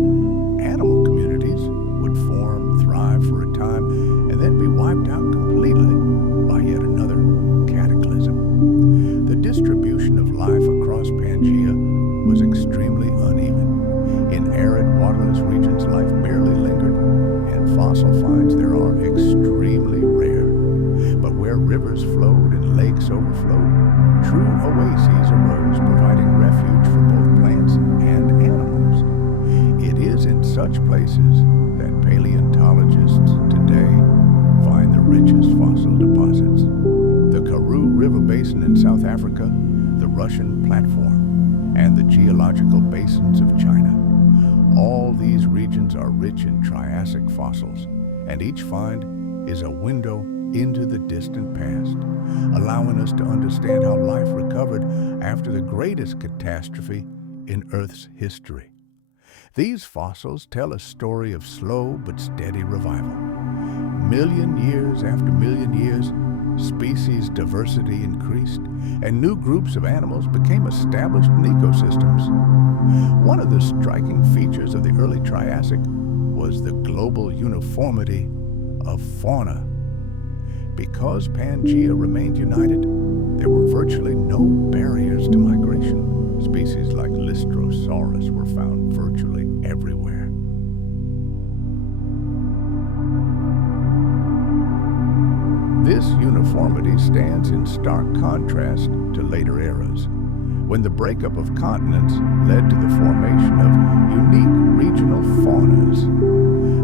Animal communities would form, thrive for a time, and then be wiped out completely by yet another cataclysm. The distribution of life across Pangea was extremely uneven. In arid, waterless regions, life barely lingered, and fossil finds there are extremely rare. But where rivers flowed and lakes overflowed, true oases arose, providing refuge for both plants and animals. It is in such places that paleontologists today find the richest fossil deposits. The Karoo River Basin in South Africa, the Russian Platform, and the geological basins of China. All these regions are rich in Triassic fossils, and each find is a window into the distant past, allowing us to understand how life recovered after the greatest catastrophe in Earth's history. These fossils tell a story of slow but steady revival. Million years after million years, species diversity increased, and new groups of animals became established in ecosystems. One of the striking features of the early Triassic was the global uniformity of fauna. Because Pangea remained united, there were virtually no barriers to migration. Species like Lystrosaurus were found virtually everywhere. This uniformity stands in stark contrast to later eras, when the breakup of continents led to the formation of unique regional faunas.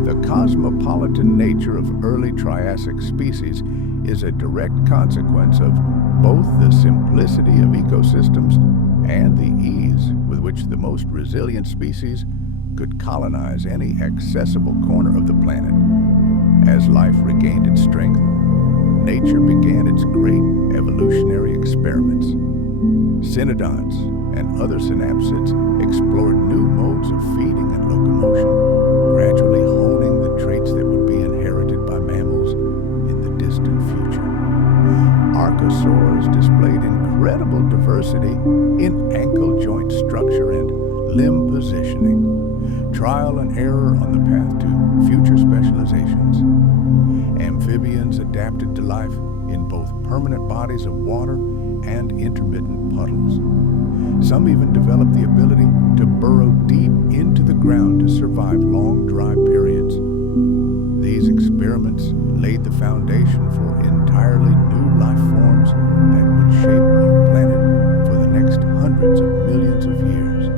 The cosmopolitan nature of early Triassic species is a direct consequence of both the simplicity of ecosystems and the ease with which the most resilient species could colonize any accessible corner of the planet. As life regained its strength, nature began its great evolutionary experiments. Cynodonts and other synapsids explored new modes of feeding and locomotion, gradually honing the traits that would be inherited by mammals in the distant future. Archosaurs displayed incredible diversity in ankle joint structure and limb positioning, trial and error on the path to future specializations. Amphibians adapted to life in both permanent bodies of water and intermittent puddles. Some even developed the ability to burrow deep into the ground to survive long dry periods. These experiments laid the foundation for entirely new life forms that would shape our planet for the next hundreds of millions of years.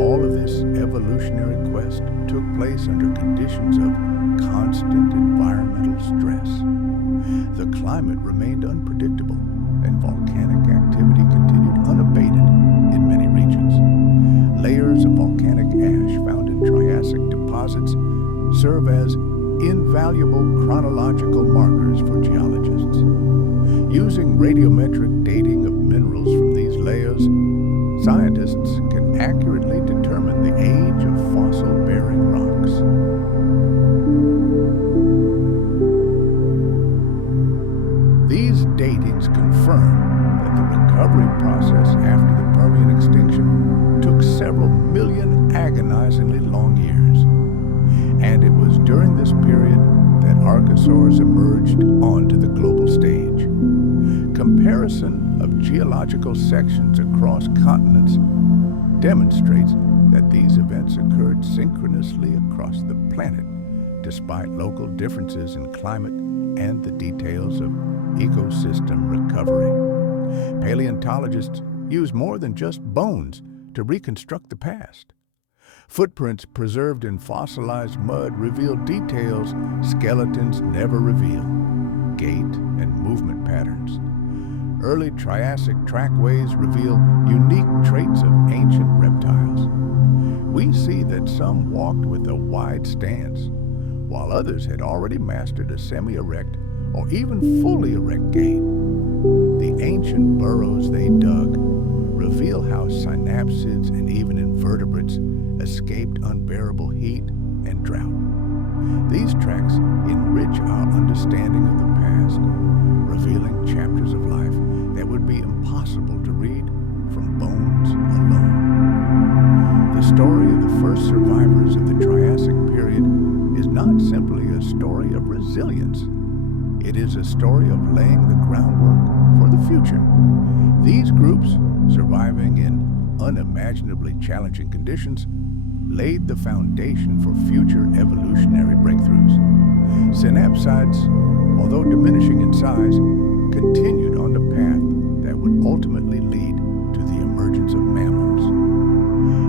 All of this evolutionary quest took place under conditions of constant environmental stress. The climate remained unpredictable, and volcanic activity continued unabated in many regions. Layers of volcanic ash found in Triassic deposits serve as invaluable chronological markers for geologists. Using radiometric dating of minerals from these layers, scientists can accurately determine the age of fossil-bearing rocks. These datings confirm that the recovery process after the Permian extinction took several million agonizingly long years. And it was during this period that archosaurs emerged onto the global stage. Comparison of geological sections across continents demonstrates that these events occurred synchronously across the planet, despite local differences in climate and the details of ecosystem recovery. Paleontologists use more than just bones to reconstruct the past. Footprints preserved in fossilized mud reveal details skeletons never reveal: gait and movement patterns. Early Triassic trackways reveal unique traits of ancient reptiles. We see that some walked with a wide stance, while others had already mastered a semi-erect or even fully erect gait. The ancient burrows they dug reveal how synapsids and even invertebrates escaped unbearable heat and drought. These tracks enrich our understanding of the past, revealing chapters of life that would be impossible to read from bones alone. The story of the first survivors of the Triassic period is not simply a story of resilience. It is a story of laying the groundwork for the future. These groups, surviving in unimaginably challenging conditions, laid the foundation for future evolutionary breakthroughs. Synapsids, although diminishing in size, continued on the path that would ultimately lead to the emergence of mammals.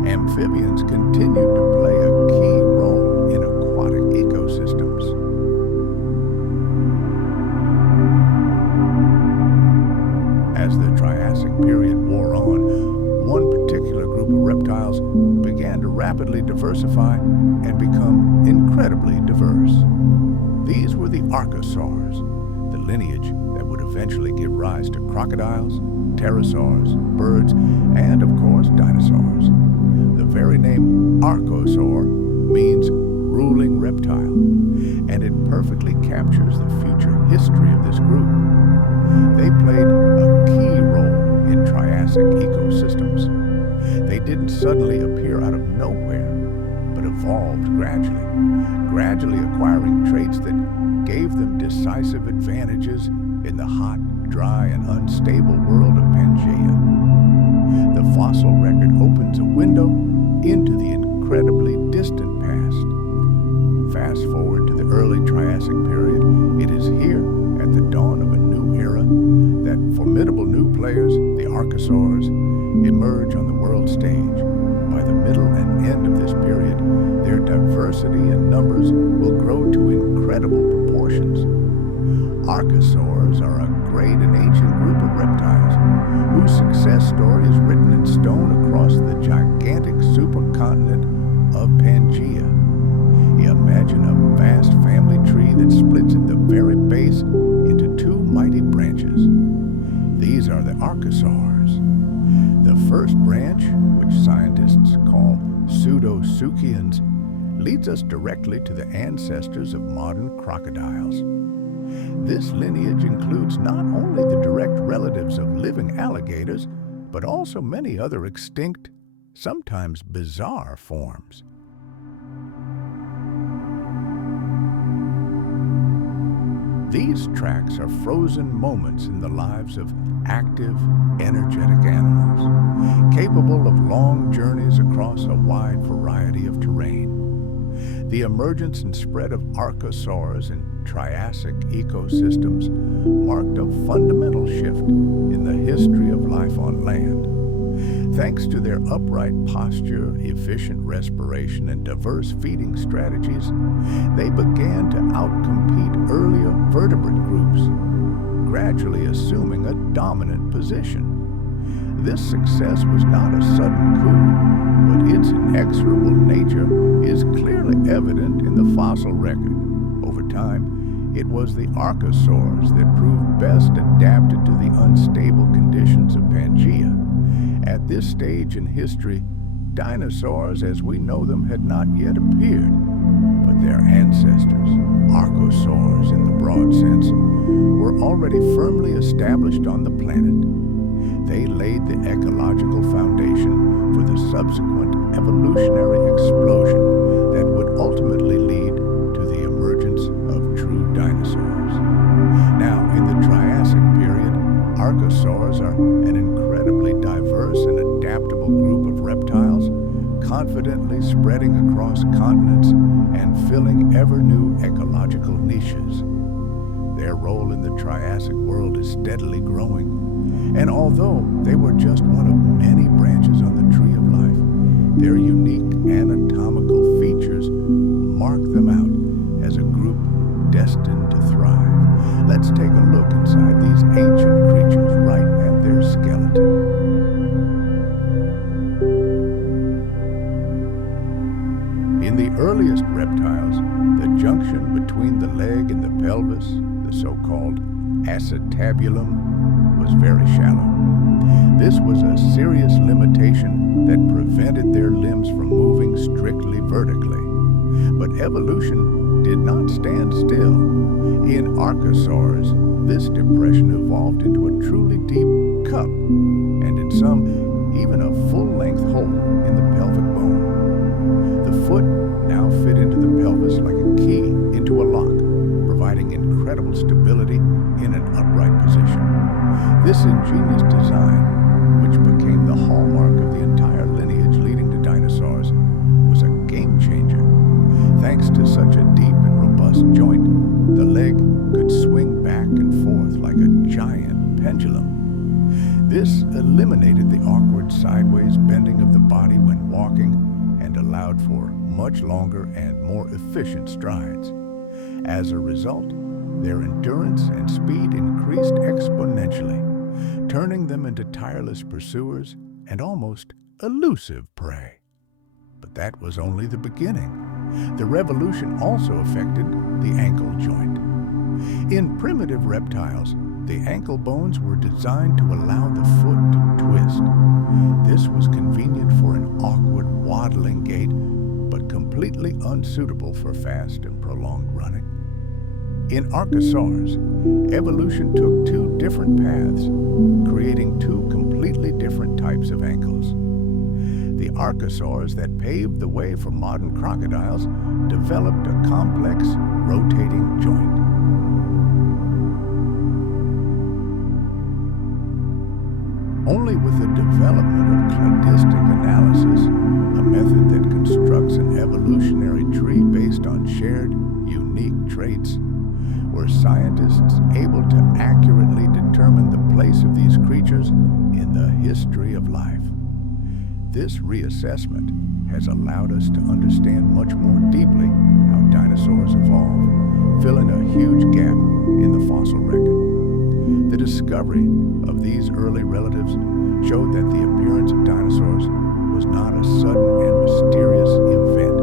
Amphibians continued to play a key role in aquatic ecosystems. As the Triassic period wore on, one particular group of reptiles began to rapidly diversify and become incredibly diverse. These were the archosaurs, the lineage that would eventually give rise to crocodiles, pterosaurs, birds, and of course dinosaurs. The very name archosaur means ruling reptile, and it perfectly captures the future history of this group. They played a key role in Triassic ecosystems. They didn't suddenly appear out of nowhere, but evolved gradually acquiring traits that gave them decisive advantages in the hot, dry, and unstable world of Pangea. The fossil record opens a window into the incredibly distant past. Fast forward to the early Triassic period, it is here, at the dawn of a new era, that formidable new players, the archosaurs, emerge on the world stage. By the middle and end of this period, their diversity and numbers will grow to incredible proportions. Archosaurs are a great and ancient group of reptiles whose success story is written in stone across the gigantic supercontinent of Pangea. Imagine a vast family tree that splits at the very base into two mighty branches. These are the archosaurs. The first branch, which scientists call pseudosuchians, leads us directly to the ancestors of modern crocodiles. This lineage includes not only the direct relatives of living alligators, but also many other extinct, sometimes bizarre forms. These tracks are frozen moments in the lives of active, energetic animals, capable of long journeys across a wide variety of terrain. The emergence and spread of archosaurs in Triassic ecosystems marked a fundamental shift in the history of life on land. Thanks to their upright posture, efficient respiration, and diverse feeding strategies, they began to outcompete earlier vertebrate groups, gradually assuming a dominant position. This success was not a sudden coup, but its inexorable nature is clearly evident in the fossil record. Over time, it was the archosaurs that proved best adapted to the unstable conditions of Pangea. At this stage in history, dinosaurs as we know them had not yet appeared, but their ancestors, archosaurs in the broad sense, were already firmly established on the planet. They laid the ecological foundation for the subsequent evolutionary explosion that would ultimately lead to the emergence of true dinosaurs. Now, in the Triassic period, archosaurs are an incredibly diverse and adaptable group of reptiles, confidently spreading across continents and filling ever-new ecological niches. Their role in the Triassic world is steadily growing, and although they were just one of many branches on the tree of life, their unique anatomical features mark them out as a group destined to thrive. Let's take a look inside these ancient creatures right at their skeleton. In the earliest reptiles, the junction between the leg and the pelvis, the so-called acetabulum, was very shallow. This was a serious limitation that prevented their limbs from moving strictly vertically. But evolution did not stand still. In archosaurs, this depression evolved into a truly deep cup, and in some, even a full-length hole in the pelvic bone. The foot now fit into the pelvis like a key into a lock, providing incredible stability in an upright position. This ingenious design, which became the hallmark of the entire lineage leading to dinosaurs, was a game changer. Thanks to such a deep and robust joint, the leg could swing back and forth like a giant pendulum. This eliminated the awkward sideways bending of the body when walking and allowed for much longer and more efficient strides. As a result, their endurance and speed increased exponentially, turning them into tireless pursuers and almost elusive prey. But that was only the beginning. The revolution also affected the ankle joint. In primitive reptiles, the ankle bones were designed to allow the foot to twist. This was convenient for an awkward waddling gait, but completely unsuitable for fast and prolonged running. In archosaurs, evolution took two different paths, creating two completely different types of ankles. The archosaurs that paved the way for modern crocodiles developed a complex, rotating joint. Only with the development of cladistic analysis, a method that constructs an evolutionary tree based on shared, unique traits, were scientists able to accurately determine the place of these creatures in the history of life. This reassessment has allowed us to understand much more deeply how dinosaurs evolved, filling a huge gap in the fossil record. The discovery of these early relatives showed that the appearance of dinosaurs was not a sudden and mysterious event.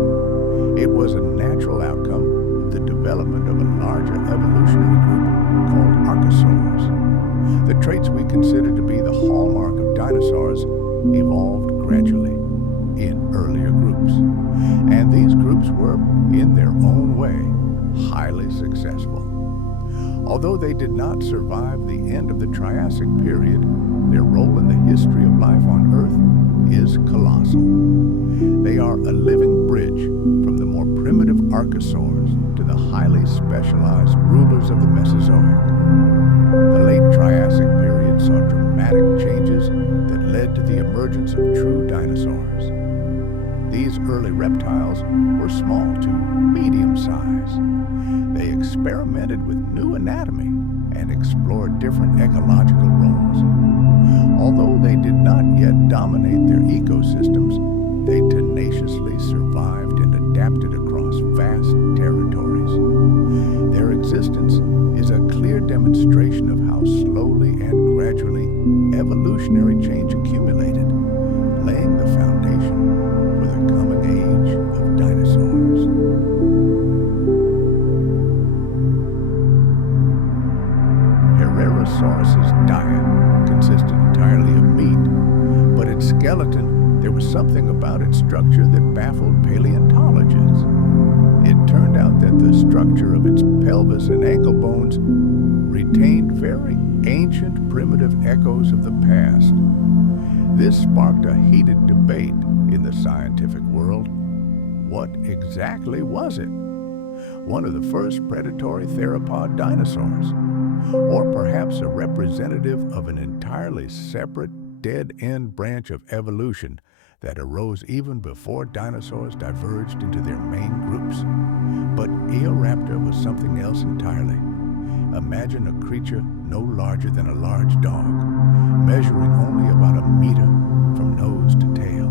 It was a natural outcome of the development of a larger evolutionary group called archosaurs. The traits we consider to be the hallmark of dinosaurs evolved gradually in earlier groups, and these groups were, in their own way, highly successful. Although they did not survive the end of the Triassic period, their role in the history of life on Earth is colossal. They are a living bridge from the more primitive archosaurs to the highly specialized rulers of the Mesozoic. The late Triassic period saw dramatic changes that led to the emergence of true dinosaurs. These early reptiles were small to medium size. They experimented with new anatomy and explored different ecological roles. Although they did not yet dominate their ecosystems, they tenaciously survived and adapted across vast territories. Their existence is a clear demonstration of how slowly and gradually evolutionary change accumulated, laying the foundation for the coming age of dinosaurs. Herrerasaurus's diet consisted entirely of meat, but its skeleton, there was something about its structure that baffled paleontologists. It turned out that the structure of its pelvis and ankle bones retained very ancient primitive echoes of the past. This sparked a heated debate in the scientific world. What exactly was it? One of the first predatory theropod dinosaurs? Or perhaps a representative of an entirely separate, dead-end branch of evolution that arose even before dinosaurs diverged into their main groups? But Eoraptor was something else entirely. Imagine a creature no larger than a large dog, measuring only about a meter from nose to tail.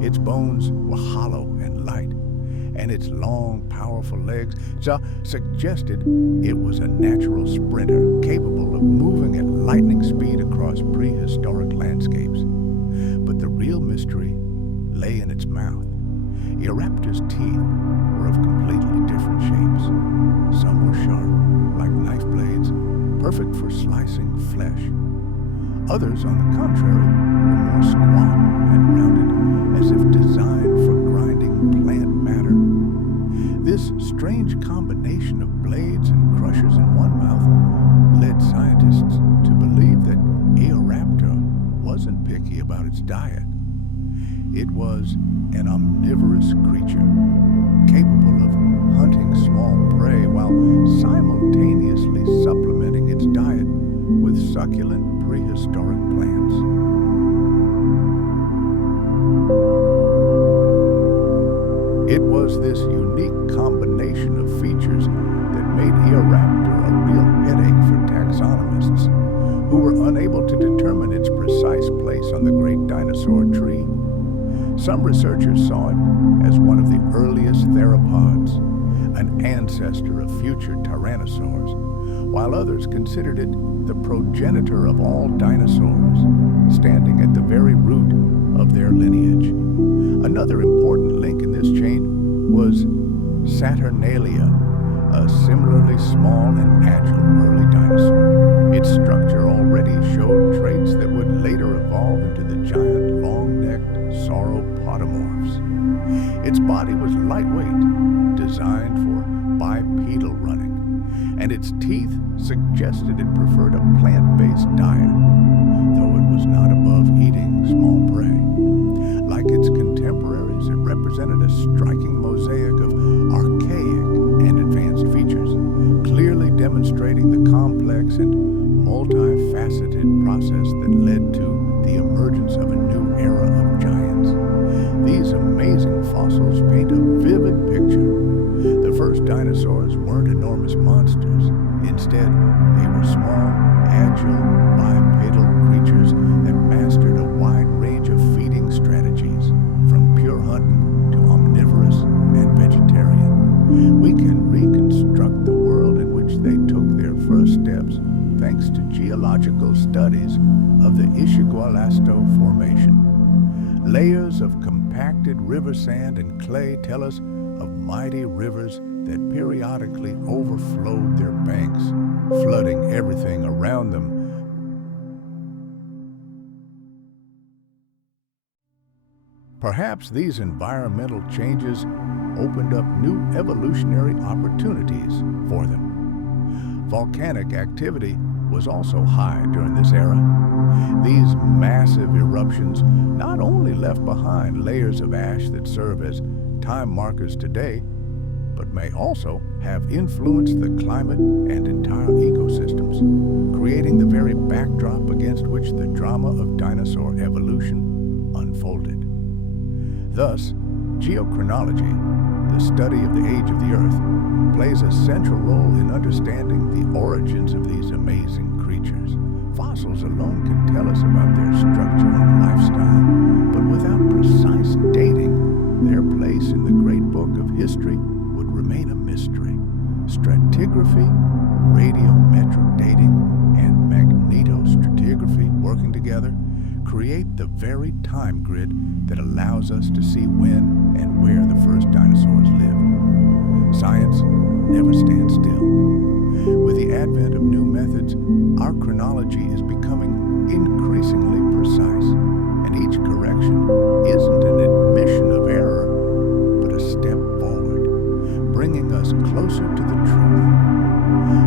Its bones were hollow and light, and its long, powerful legs suggested it was a natural sprinter capable of moving at lightning speed across prehistoric landscapes. But the real mystery lay in its mouth. Eoraptor's teeth were of completely different shapes. Some were sharp, like knife blades, perfect for slicing flesh. Others, on the contrary, were more squat and rounded, as if designed for grinding plant matter. This strange combination of blades and crushers in one mouth led scientists to believe that Eoraptor wasn't picky about its diet. It was an omnivorous creature, capable of hunting small prey while simultaneously supplementing its diet with succulent prehistoric plants. It was this unique combination of features that made Eoraptor a real headache for taxonomists, who were unable to determine its precise place on the great dinosaur tree. Some researchers saw it as one of the earliest theropods, an ancestor of future tyrannosaurs, while others considered it the progenitor of all dinosaurs, standing at the very root of their lineage. Another important link in this chain was Saturnalia, a similarly small and agile early dinosaur. Its structure already showed traits that would later evolve into the giant long-necked sauropodomorphs. Its body was lightweight, designed for bipedal running, and its teeth suggested it preferred a plant-based diet, though it was not above eating small prey. Like its contemporaries, it represented a striking mosaic of archaic and advanced features, clearly demonstrating the complex and multifaceted process that led to the emergence of a new era of giants. These amazing fossils paint a vivid picture. The first dinosaurs weren't enormous monsters. Instead, they were small, agile, bipedal creatures that mastered a wide range of feeding strategies, from pure hunting to omnivorous and vegetarian. We can reconstruct the world in which they took their first steps thanks to geological studies of the Isotopes Formation. Layers of compacted river sand and clay tell us of mighty rivers that periodically overflowed their banks, flooding everything around them. Perhaps these environmental changes opened up new evolutionary opportunities for them. Volcanic activity was also high during this era. These massive eruptions not only left behind layers of ash that serve as time markers today, but may also have influenced the climate and entire ecosystems, creating the very backdrop against which the drama of dinosaur evolution unfolded. Thus, geochronology, the study of the age of the Earth, plays a central role in understanding the origins of these amazing creatures. Fossils alone can tell us about their structure and lifestyle, but without precise dating, their place in the great book of history would remain a mystery. Stratigraphy, radiometric dating, and magnetostratigraphy working together create the very time grid that allows us to see when and where the first dinosaurs lived. Science never stands still. With the advent of new methods, our chronology is becoming increasingly precise, and each correction isn't an admission of error, but a step forward, bringing us closer to the truth.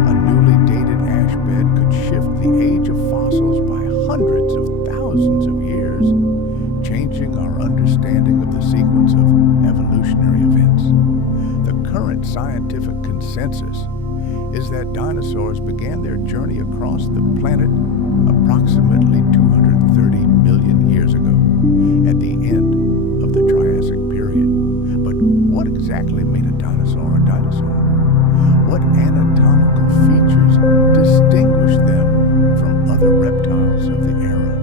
A newly dated ash bed could shift the age of fossils by hundreds of thousands of years, changing our understanding of the sequence of evolutionary events. The current scientific consensus is that dinosaurs began their journey across the planet approximately 230 million years ago, at the end of the Triassic period. But what exactly made a dinosaur a dinosaur? What anatomical features distinguish them from other reptiles of the era?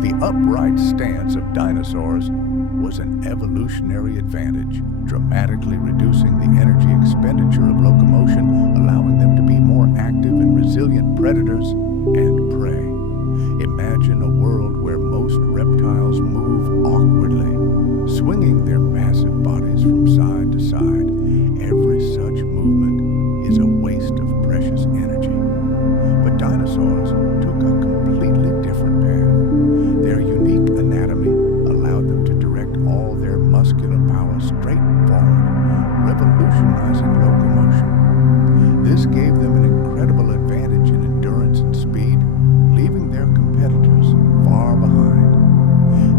The upright stance of dinosaurs was an evolutionary advantage, dramatically reducing the energy expenditure of locomotion, allowing them to be more active and resilient predators and prey. Imagine a world where most reptiles move awkwardly, swinging their massive bodies from side to side. Every such movement is a waste of precious energy. But dinosaurs took a completely different path. Their unique anatomy allowed them to direct all their muscular power straight forward, revolutionizing locomotion. This gave them an incredible advantage in endurance and speed, leaving their competitors far behind.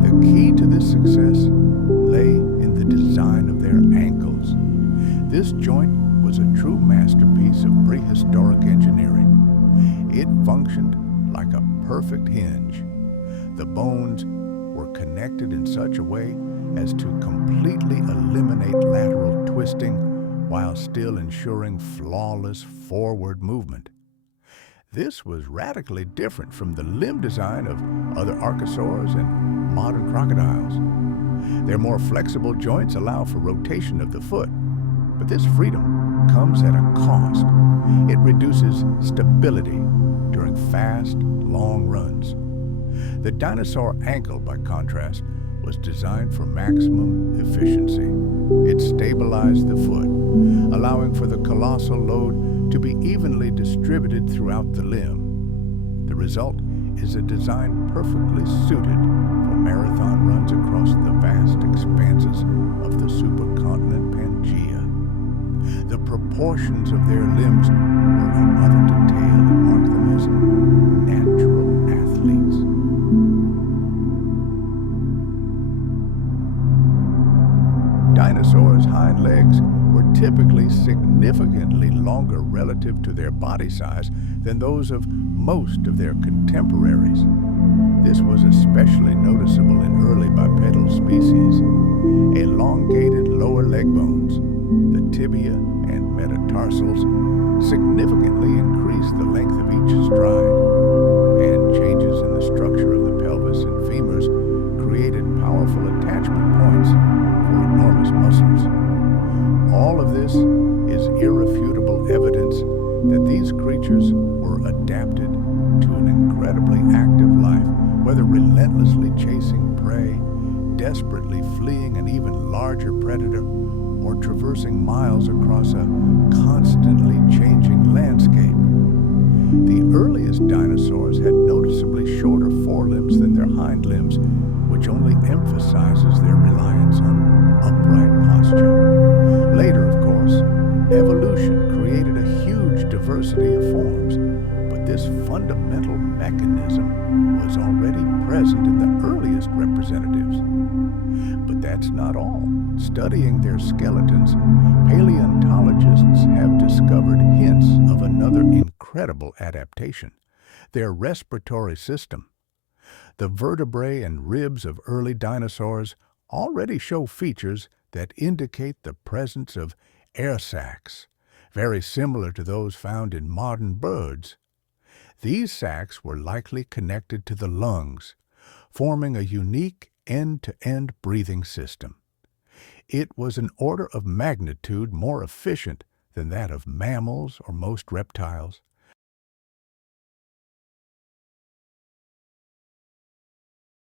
The key to this success lay in the design of their ankles. This joint was a true masterpiece of prehistoric engineering. It functioned like a perfect hinge. The bones were connected in such a way as to completely eliminate lateral twisting while still ensuring flawless forward movement. This was radically different from the limb design of other archosaurs and modern crocodiles. Their more flexible joints allow for rotation of the foot, but this freedom comes at a cost. It reduces stability during fast, long runs. The dinosaur ankle, by contrast, was designed for maximum efficiency. It stabilized the foot, allowing for the colossal load to be evenly distributed throughout the limb. The result is a design perfectly suited for marathon runs across the vast expanses of the supercontinent Pangea. The proportions of their limbs were another detail that marked them as natural athletes. Dinosaurs' hind legs were typically significantly longer relative to their body size than those of most of their contemporaries. This was especially noticeable in early bipedal species. Elongated lower leg bones, the tibia and metatarsals, significantly increased the length of each stride, and changes in the structure of the pelvis and femurs created powerful attachment points for enormous muscles. All of this is irrefutable evidence that these creatures were adapted to an incredibly active life, whether relentlessly chasing prey, desperately fleeing an even larger predator, or traversing miles across a constantly changing landscape. The earliest dinosaurs had noticeably shorter forelimbs than their hind limbs, which only emphasizes their reliance on upright posture. Later, of course, evolution created a huge diversity of forms, but this fundamental mechanism was already present in the earliest representatives. But that's not all. Studying their skeletons, paleontologists have discovered hints of another incredible adaptation: their respiratory system. The vertebrae and ribs of early dinosaurs already show features that indicate the presence of air sacs, very similar to those found in modern birds. These sacs were likely connected to the lungs, forming a unique end-to-end breathing system. It was an order of magnitude more efficient than that of mammals or most reptiles.